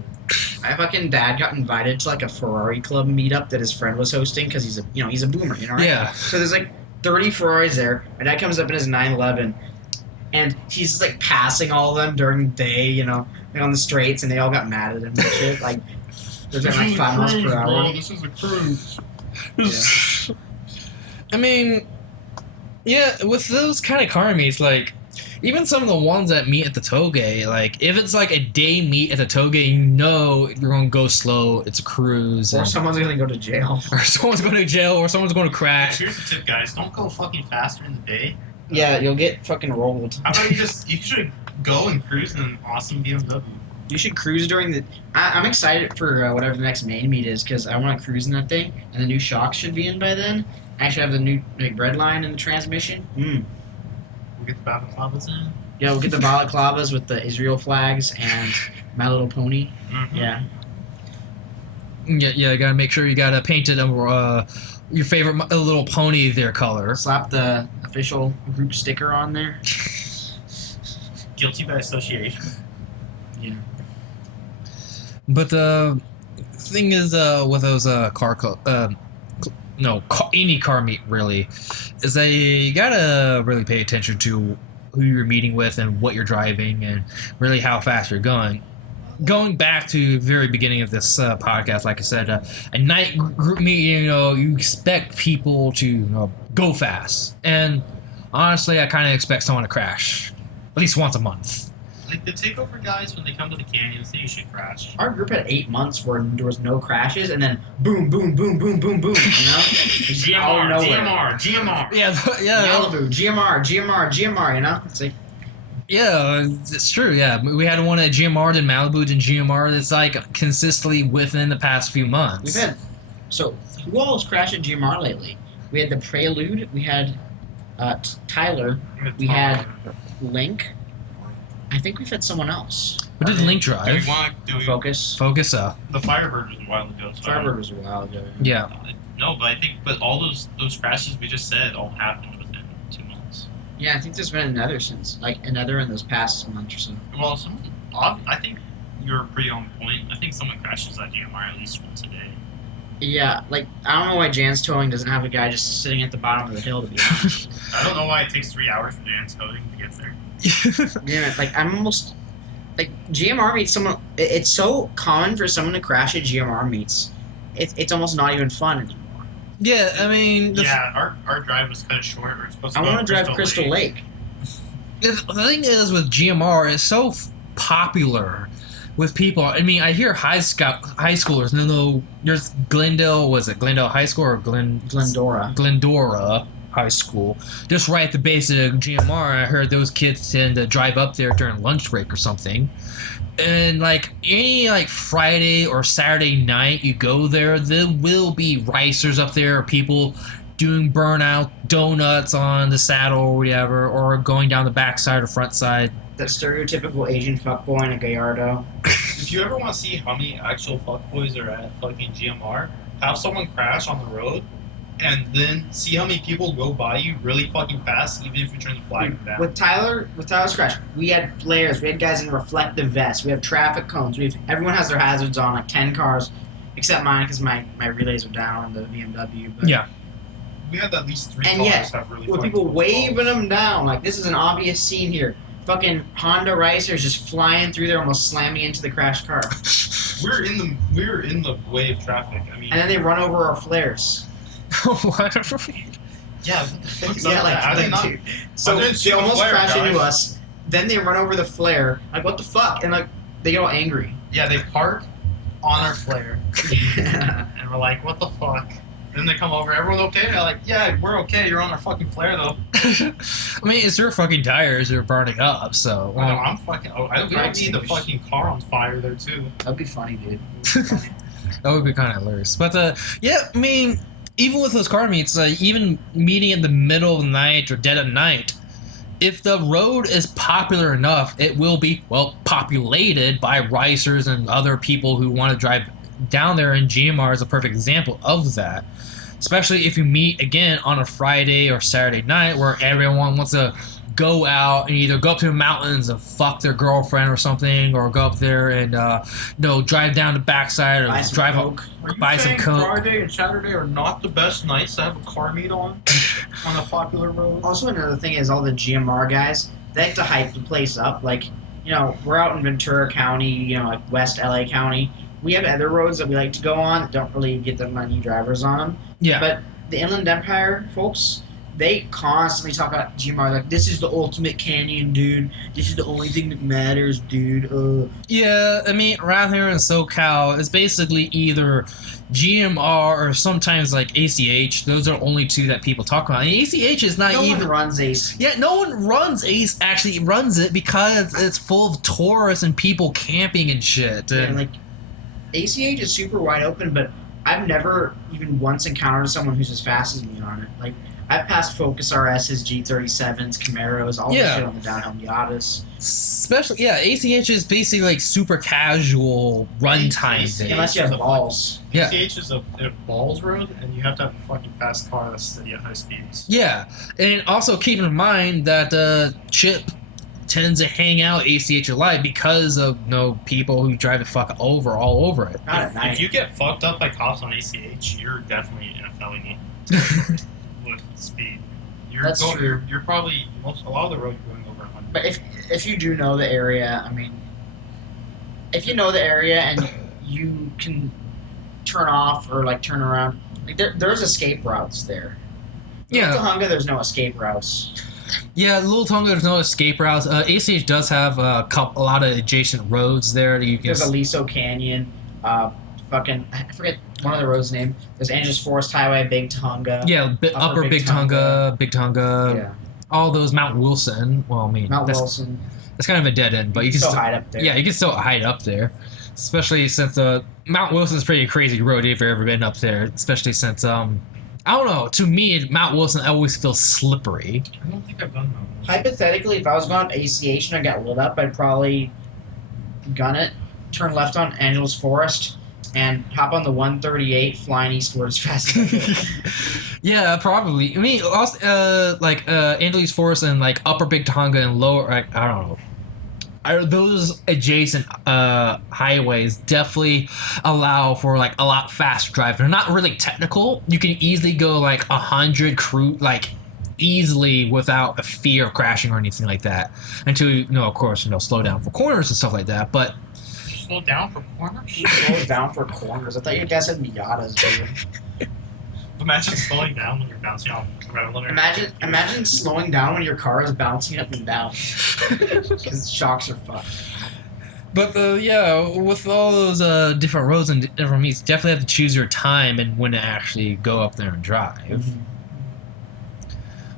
My fucking dad got invited to like a Ferrari club meetup that his friend was hosting because he's a boomer, right? Yeah. So there's like 30 Ferraris there. My dad comes up in his 911, and he's just like passing all of them during the day, like on the straights, and they all got mad at him and shit. Like they're doing like 5 miles per hour. Bro, this is a cruise. Yeah. I mean, yeah, with those kind of car meets, like, even some of the ones that meet at the Touge, like, if it's like a day meet at the Touge, you know you're going to go slow, it's a cruise. Or and- someone's gonna go to jail. or someone's going to jail, or someone's going to crash. Here's the tip, guys. Don't go fucking faster in the day. Yeah, you'll get fucking rolled. How about you should go and cruise in an awesome BMW. You should cruise during the. I'm excited for whatever the next main meet is because I want to cruise in that thing, and the new shocks should be in by then. I actually have the new bread line in the transmission. We'll get the balaclavas in. Yeah, we'll get the balaclavas with the Israel flags and My Little Pony. Mm-hmm. Yeah. Yeah, you gotta make sure you gotta paint it your favorite little pony their color. Slap the official group sticker on there. Guilty by association. Yeah. But the thing is, with those any car meet really, is that you gotta really pay attention to who you're meeting with and what you're driving and really how fast you're going. Going back to the very beginning of this podcast, like I said, a night group meeting, you expect people to go fast. And honestly, I kind of expect someone to crash at least once a month. Like the takeover guys, when they come to the canyons, they usually crash. Our group had 8 months where there was no crashes, and then boom, boom, boom, boom, boom, boom. Just out of nowhere. GMR. Yeah. Malibu, GMR. It's like. Yeah, it's true. Yeah, we had one at GMR, then Malibu, then GMR. That's like consistently within the past few months. We've had. So, who all has crashed at GMR lately? We had the Prelude. We had Tyler. We had Link. I think we've had someone else. What did Link Do we drive? want Focus. Focus. the Firebird was a while ago. So Firebird was a while ago. Yeah. No, but all those crashes we just said all happened within 2 months. Yeah, I think there's been another since, another in those past month or so. Well, I think you're pretty on point. I think someone crashes at GMR at least once a day. Yeah, I don't know why Jan's Towing doesn't have a guy just sitting at the bottom of the hill, to be honest. I don't know why it takes 3 hours for Jan's Towing to get there. Yeah, I'm almost. GMR meets someone. It's so common for someone to crash at GMR meets. It's almost not even fun anymore. Yeah, I mean, Our drive was kind of short. We're supposed to I go want to drive Crystal Lake. the thing is with GMR, it's so popular with people. I mean, I hear high schoolers. No, there's Glendale. Was it Glendale High School or Glendora. Glendora High School, just right at the base of GMR. I heard those kids tend to drive up there during lunch break or something. And any Friday or Saturday night you go there will be ricers up there, or people doing burnout donuts on the saddle or whatever, or going down the backside or front side. That stereotypical Asian fuckboy in a Gallardo. If you ever want to see how many actual fuckboys are at fucking GMR, have someone crash on the road, and then see how many people go by you really fucking fast, even if you turn the flag down. With Tyler's crash, we had flares, we had guys in reflective vests, we have traffic cones, everyone has their hazards on, 10 cars, except mine because my relays are down on the BMW. But, Yeah. We had at least 3 and cars yet, have really with fucking people close waving calls. them down, this is an obvious scene here. Fucking Honda Ricers just flying through there, almost slamming into the crashed car. we're in the way of traffic. I mean, And then they run over our flares. What? yeah, what the fuck's Yeah, up? like How they not? So I didn't see they the almost flare, crash into guys. us. Then they run over the flare. Like, what the fuck? And like, they get all angry. Yeah, they park on our flare, and we're like, what the fuck? Then they come over, everyone okay? They're like, yeah, we're okay. You're on our fucking flare though. I mean, it's your fucking tires are burning up, so. I know, I'm fucking. Oh, I don't need the fucking car on fire there too. That'd be funny, dude. That would be kind of hilarious. But yeah, I mean, even with those car meets, even meeting in the middle of the night or dead of night, if the road is popular enough, it will be, well, populated by racers and other people who want to drive down there, and GMR is a perfect example of that. Especially if you meet, again, on a Friday or Saturday night where everyone wants to go out and either go up to the mountains and fuck their girlfriend or something, or go up there and, drive down the backside or Buy some drive Coke. Are you buy some saying Coke. Friday and Saturday are not the best nights to have a car meet on a popular road? Also, another thing is all the GMR guys, they like to hype the place up. Like, you know, we're out in Ventura County, you know, like West LA County. We have other roads that we like to go on that don't really get that many drivers on them. Yeah. But the Inland Empire folks, they constantly talk about GMR like, this is the ultimate canyon, dude. This is the only thing that matters, dude. Yeah, I mean, around here in SoCal, it's basically either GMR or sometimes like ACH. Those are only two that people talk about. And ACH is not No even. one runs Ace. Yeah, no one runs Ace. Actually, runs it because it's full of tourists and people camping and shit. And And like, ACH is super wide open, but I've never even once encountered someone who's as fast as me on it. Like, I've passed Focus RSs, G37s, Camaros, all this Yeah. shit on the downhill Miatas. especially, yeah, ACH is basically like super casual run time ACH day. Unless you have balls. Yeah. ACH is a balls road, and you have to have a fucking fast car that's steady at high speeds. Yeah, and also keep in mind that Chip tends to hang out ACH a lot because of people who drive the fuck all over it. Not at If night. you get fucked up by cops on ACH, you're definitely in a felony with speed. That's true. You're probably a lot of the road you're going over 100. But if you do know the area, I mean, if you know the area and you can turn off or like turn around, like there's escape routes there. Yeah. Little Hunga, there's no escape routes. Yeah, Little Tonga, there's no escape routes. ACH does have a lot of adjacent roads there that you can. There's Aliso Canyon. I forget one of the roads' name. There's Angeles Forest Highway, Big Tonga. Yeah, Upper Big Tonga, Big Tonga, Yeah. all those Mount Wilson. Well, I mean, Mount that's, Wilson. that's kind of a dead end, but you can still still hide up there. Yeah, you can still hide up there, especially since Mount Wilson's pretty crazy road if you've ever been up there. Especially since I don't know. To me, Mount Wilson always feels slippery. I don't think I've done that. Hypothetically, if I was going to ACH and I got lit up, I'd probably gun it, turn left on Angeles Forest, and hop on the 138 flying eastward as fast as I could. Yeah, probably. I mean, also, Angeles Forest and like Upper Big Tonga and Lower, I don't know. Those adjacent highways definitely allow for like a lot faster drive. They're not really technical. You can easily go like 100 easily without a fear of crashing or anything like that. Until of course, slow down for corners and stuff like that. But Slow down for corners? Slow down for corners. I thought you guys had Miatas, dude. Imagine slowing down when you're bouncing off the road. Imagine slowing down when your car is bouncing up and down. Because shocks are fucked. But yeah, with all those different roads and different meets, definitely have to choose your time and when to actually go up there and drive.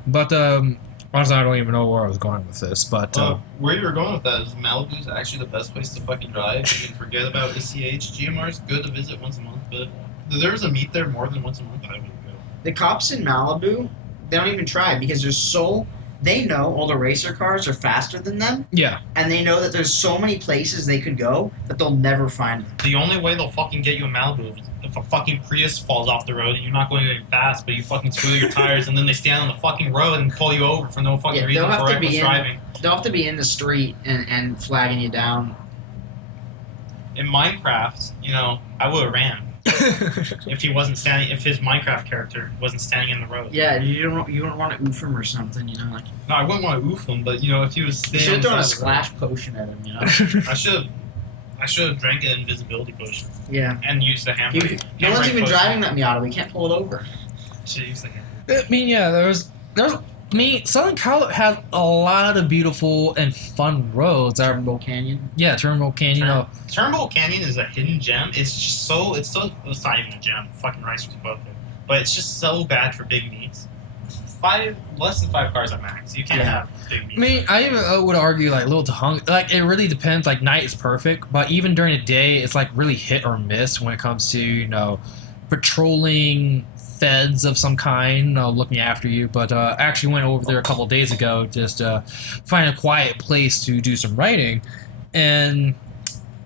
But honestly, I don't even know where I was going with this. But Where you were going with that is Malibu's actually the best place to fucking drive. You can forget about ACH. GMR is good to visit once a month, but if there was a meet there more than once a month, I wouldn't go. The cops in Malibu, they don't even try because they know all the racer cars are faster than them, yeah, and they know that there's so many places they could go that they'll never find them. The only way they'll fucking get you in Malibu is if a fucking Prius falls off the road and you're not going very fast, but you fucking screw your tires and then they stand on the fucking road and pull you over for no fucking reason they'll have for to reckless be driving. They'll have to be in the street and flagging you down. In Minecraft, I would have ran if he wasn't standing. If his Minecraft character wasn't standing in the road. Yeah, you don't want to oof him or something, like. No, I wouldn't want to oof him, but if he was You standing should have thrown a on the side of the road- splash potion at him, I should have I should have drank an invisibility potion Yeah. and used the handbrake. No one's handbrake even potion. driving that Miata. We can't pull it over. Should use the handbrake. I mean, yeah, Southern Cal has a lot of beautiful and fun roads. Turnbull Canyon. Yeah, Turnbull Canyon. Turnbull Canyon is a hidden gem. It's just so. It's not even a gem. Fucking racers above there, but it's just so bad for big meets. Less than 5 cars at max. You can't have big meets. I mean, I even would argue like Little Tahong. Like it really depends. Like night is perfect, but even during the day, it's like really hit or miss when it comes to patrolling feds of some kind, looking after you. But I actually went over there a couple of days ago, just find a quiet place to do some writing, and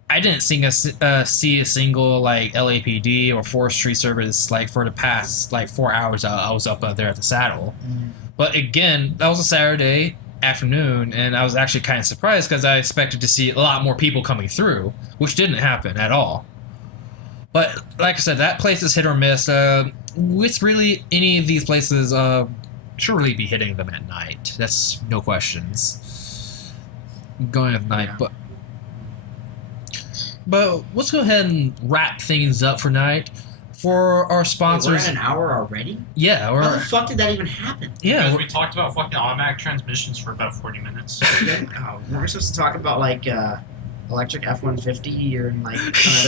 I didn't see a single like LAPD or forestry service like for the past like 4 hours. I was up there at the saddle. But again, that was a Saturday afternoon, and I was actually kind of surprised because I expected to see a lot more people coming through, which didn't happen at all. But like I said, that place is hit or miss. With really any of these places, should really be hitting them at night. That's no questions. Going at night, Yeah. But let's go ahead and wrap things up for night. For our We're sponsors, at an hour already? yeah, How the fuck did that even happen? yeah, Because we talked about fucking automatic transmissions for about 40 minutes. Weren't we supposed to talk about like electric F-150 or like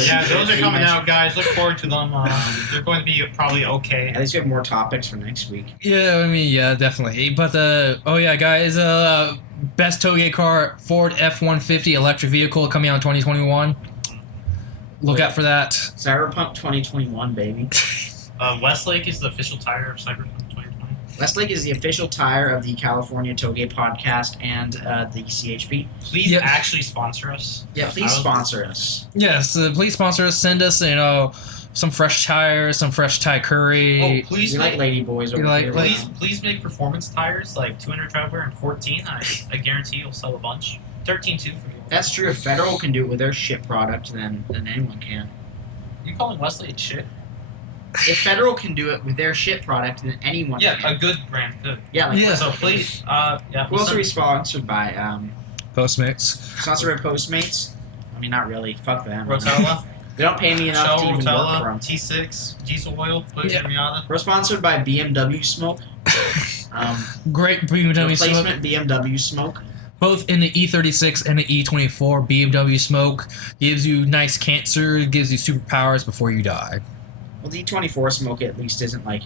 Yeah, those are coming out, guys. Look forward to them. They're going to be probably okay. At least we have more topics for next week. yeah. I mean, yeah, definitely. But oh yeah, guys, best toge car, Ford F-150 electric vehicle coming out in 2021. Look out for that. Cyberpunk 2021, baby. Westlake is the official tire of Cyberpunk 2020. Westlake is the official tire of the California Toge podcast and the CHP. Please Yep. actually sponsor us. Yeah, please sponsor us. Yes, please sponsor us. Send us, some fresh tires, some fresh Thai curry. Oh, please We like make, lady boys over like- here. please make performance tires like 200 traveler and 14. I guarantee you'll sell a bunch. 13 too for you. That's true. If Federal can do it with their shit product, then anyone can. You calling Westlake shit? If Federal can do it with their shit product, then anyone Yeah, can. a good brand could. Yeah, like Yeah. So please, yeah. Who else are we sponsored by? Postmates. Sponsored by Postmates? I mean, not really. Fuck them. Rotella, They don't pay me enough to Shell, even work for Rotella, them. T6, diesel oil, put it Yeah. in Miata. We're sponsored by BMW Smoke. Great BMW smoke. Replacement BMW Smoke. Both in the E36 and the E24, BMW smoke gives you nice cancer, gives you superpowers before you die. Well, the E24 Smoke at least isn't like...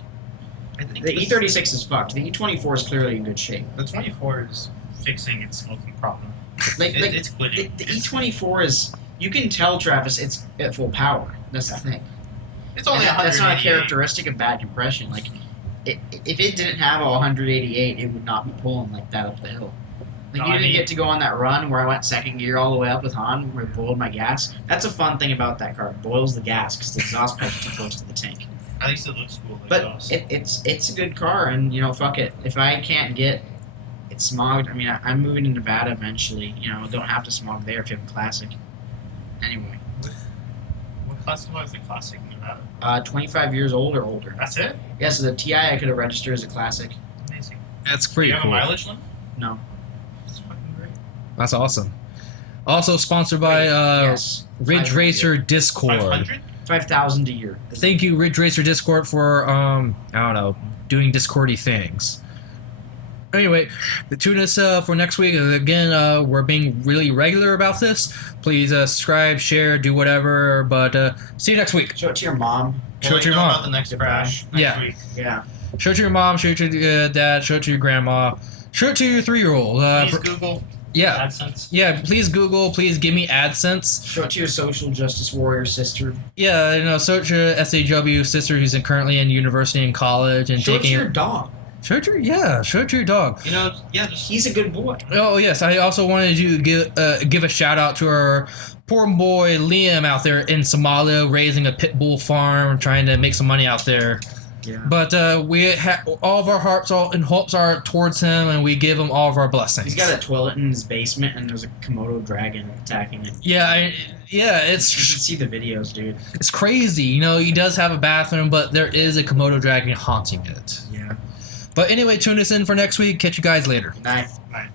I think The this- E36 is fucked. The E24 is clearly in good shape. The 24 is fixing its smoking problem. Like, It's the quitting. E24 is... You can tell, Travis, it's at full power. That's the thing. It's only That's not a 188. characteristic of bad compression. Like, if it didn't have a 188, it would not be pulling like that up the hill. Like, No, you I didn't mean- get to go on that run where I went second gear all the way up with Han, where it boiled my gas. That's a fun thing about that car. It boils the gas because the exhaust pipe's too close to the tank. At least it looks cool. Like But those. it's a good car, and fuck it. If I can't get it smogged, I mean, I'm moving to Nevada eventually. Don't have to smog there if you have a classic. Anyway, What classifies the classic in Nevada? 25 years old or older. That's it? Yeah, so the TI I could have registered as a classic. Amazing. That's Do pretty you have cool. a mileage limit? No. That's fucking great. That's awesome. Also sponsored by Yes. Ridge 500. Racer Discord. 500? 5,000 a year. Thank you, Ridge Racer Discord, for I don't know, doing Discordy things. Anyway, tune us for next week. Again, we're being really regular about this. Please subscribe, share, do whatever. But see you next week. Show it to your mom. Show We'll it to your let you know mom. about the next Goodbye. crash next Yeah. week. Yeah. Show it to your mom. Show it to your dad. Show it to your grandma. Show it to your 3-year-old. Please Google Yeah, AdSense. yeah. Please Google. Please give me AdSense. Show it to your social justice warrior sister. Yeah, search your SAW sister who's currently in university and college and Show it to taking. your dog. Show it to your dog. Just He's a good boy. Oh yes, I also wanted to give a shout out to our poor boy Liam out there in Somalia raising a pit bull farm, trying to make some money out there. Yeah. But all of our hearts and hopes are towards him, and we give him all of our blessings. He's got a toilet in his basement, and there's a Komodo dragon attacking it. Yeah, You should it's see the videos, dude. it's crazy. He does have a bathroom, but there is a Komodo dragon haunting it. Yeah. But anyway, tune us in for next week. Catch you guys later. Night. Right.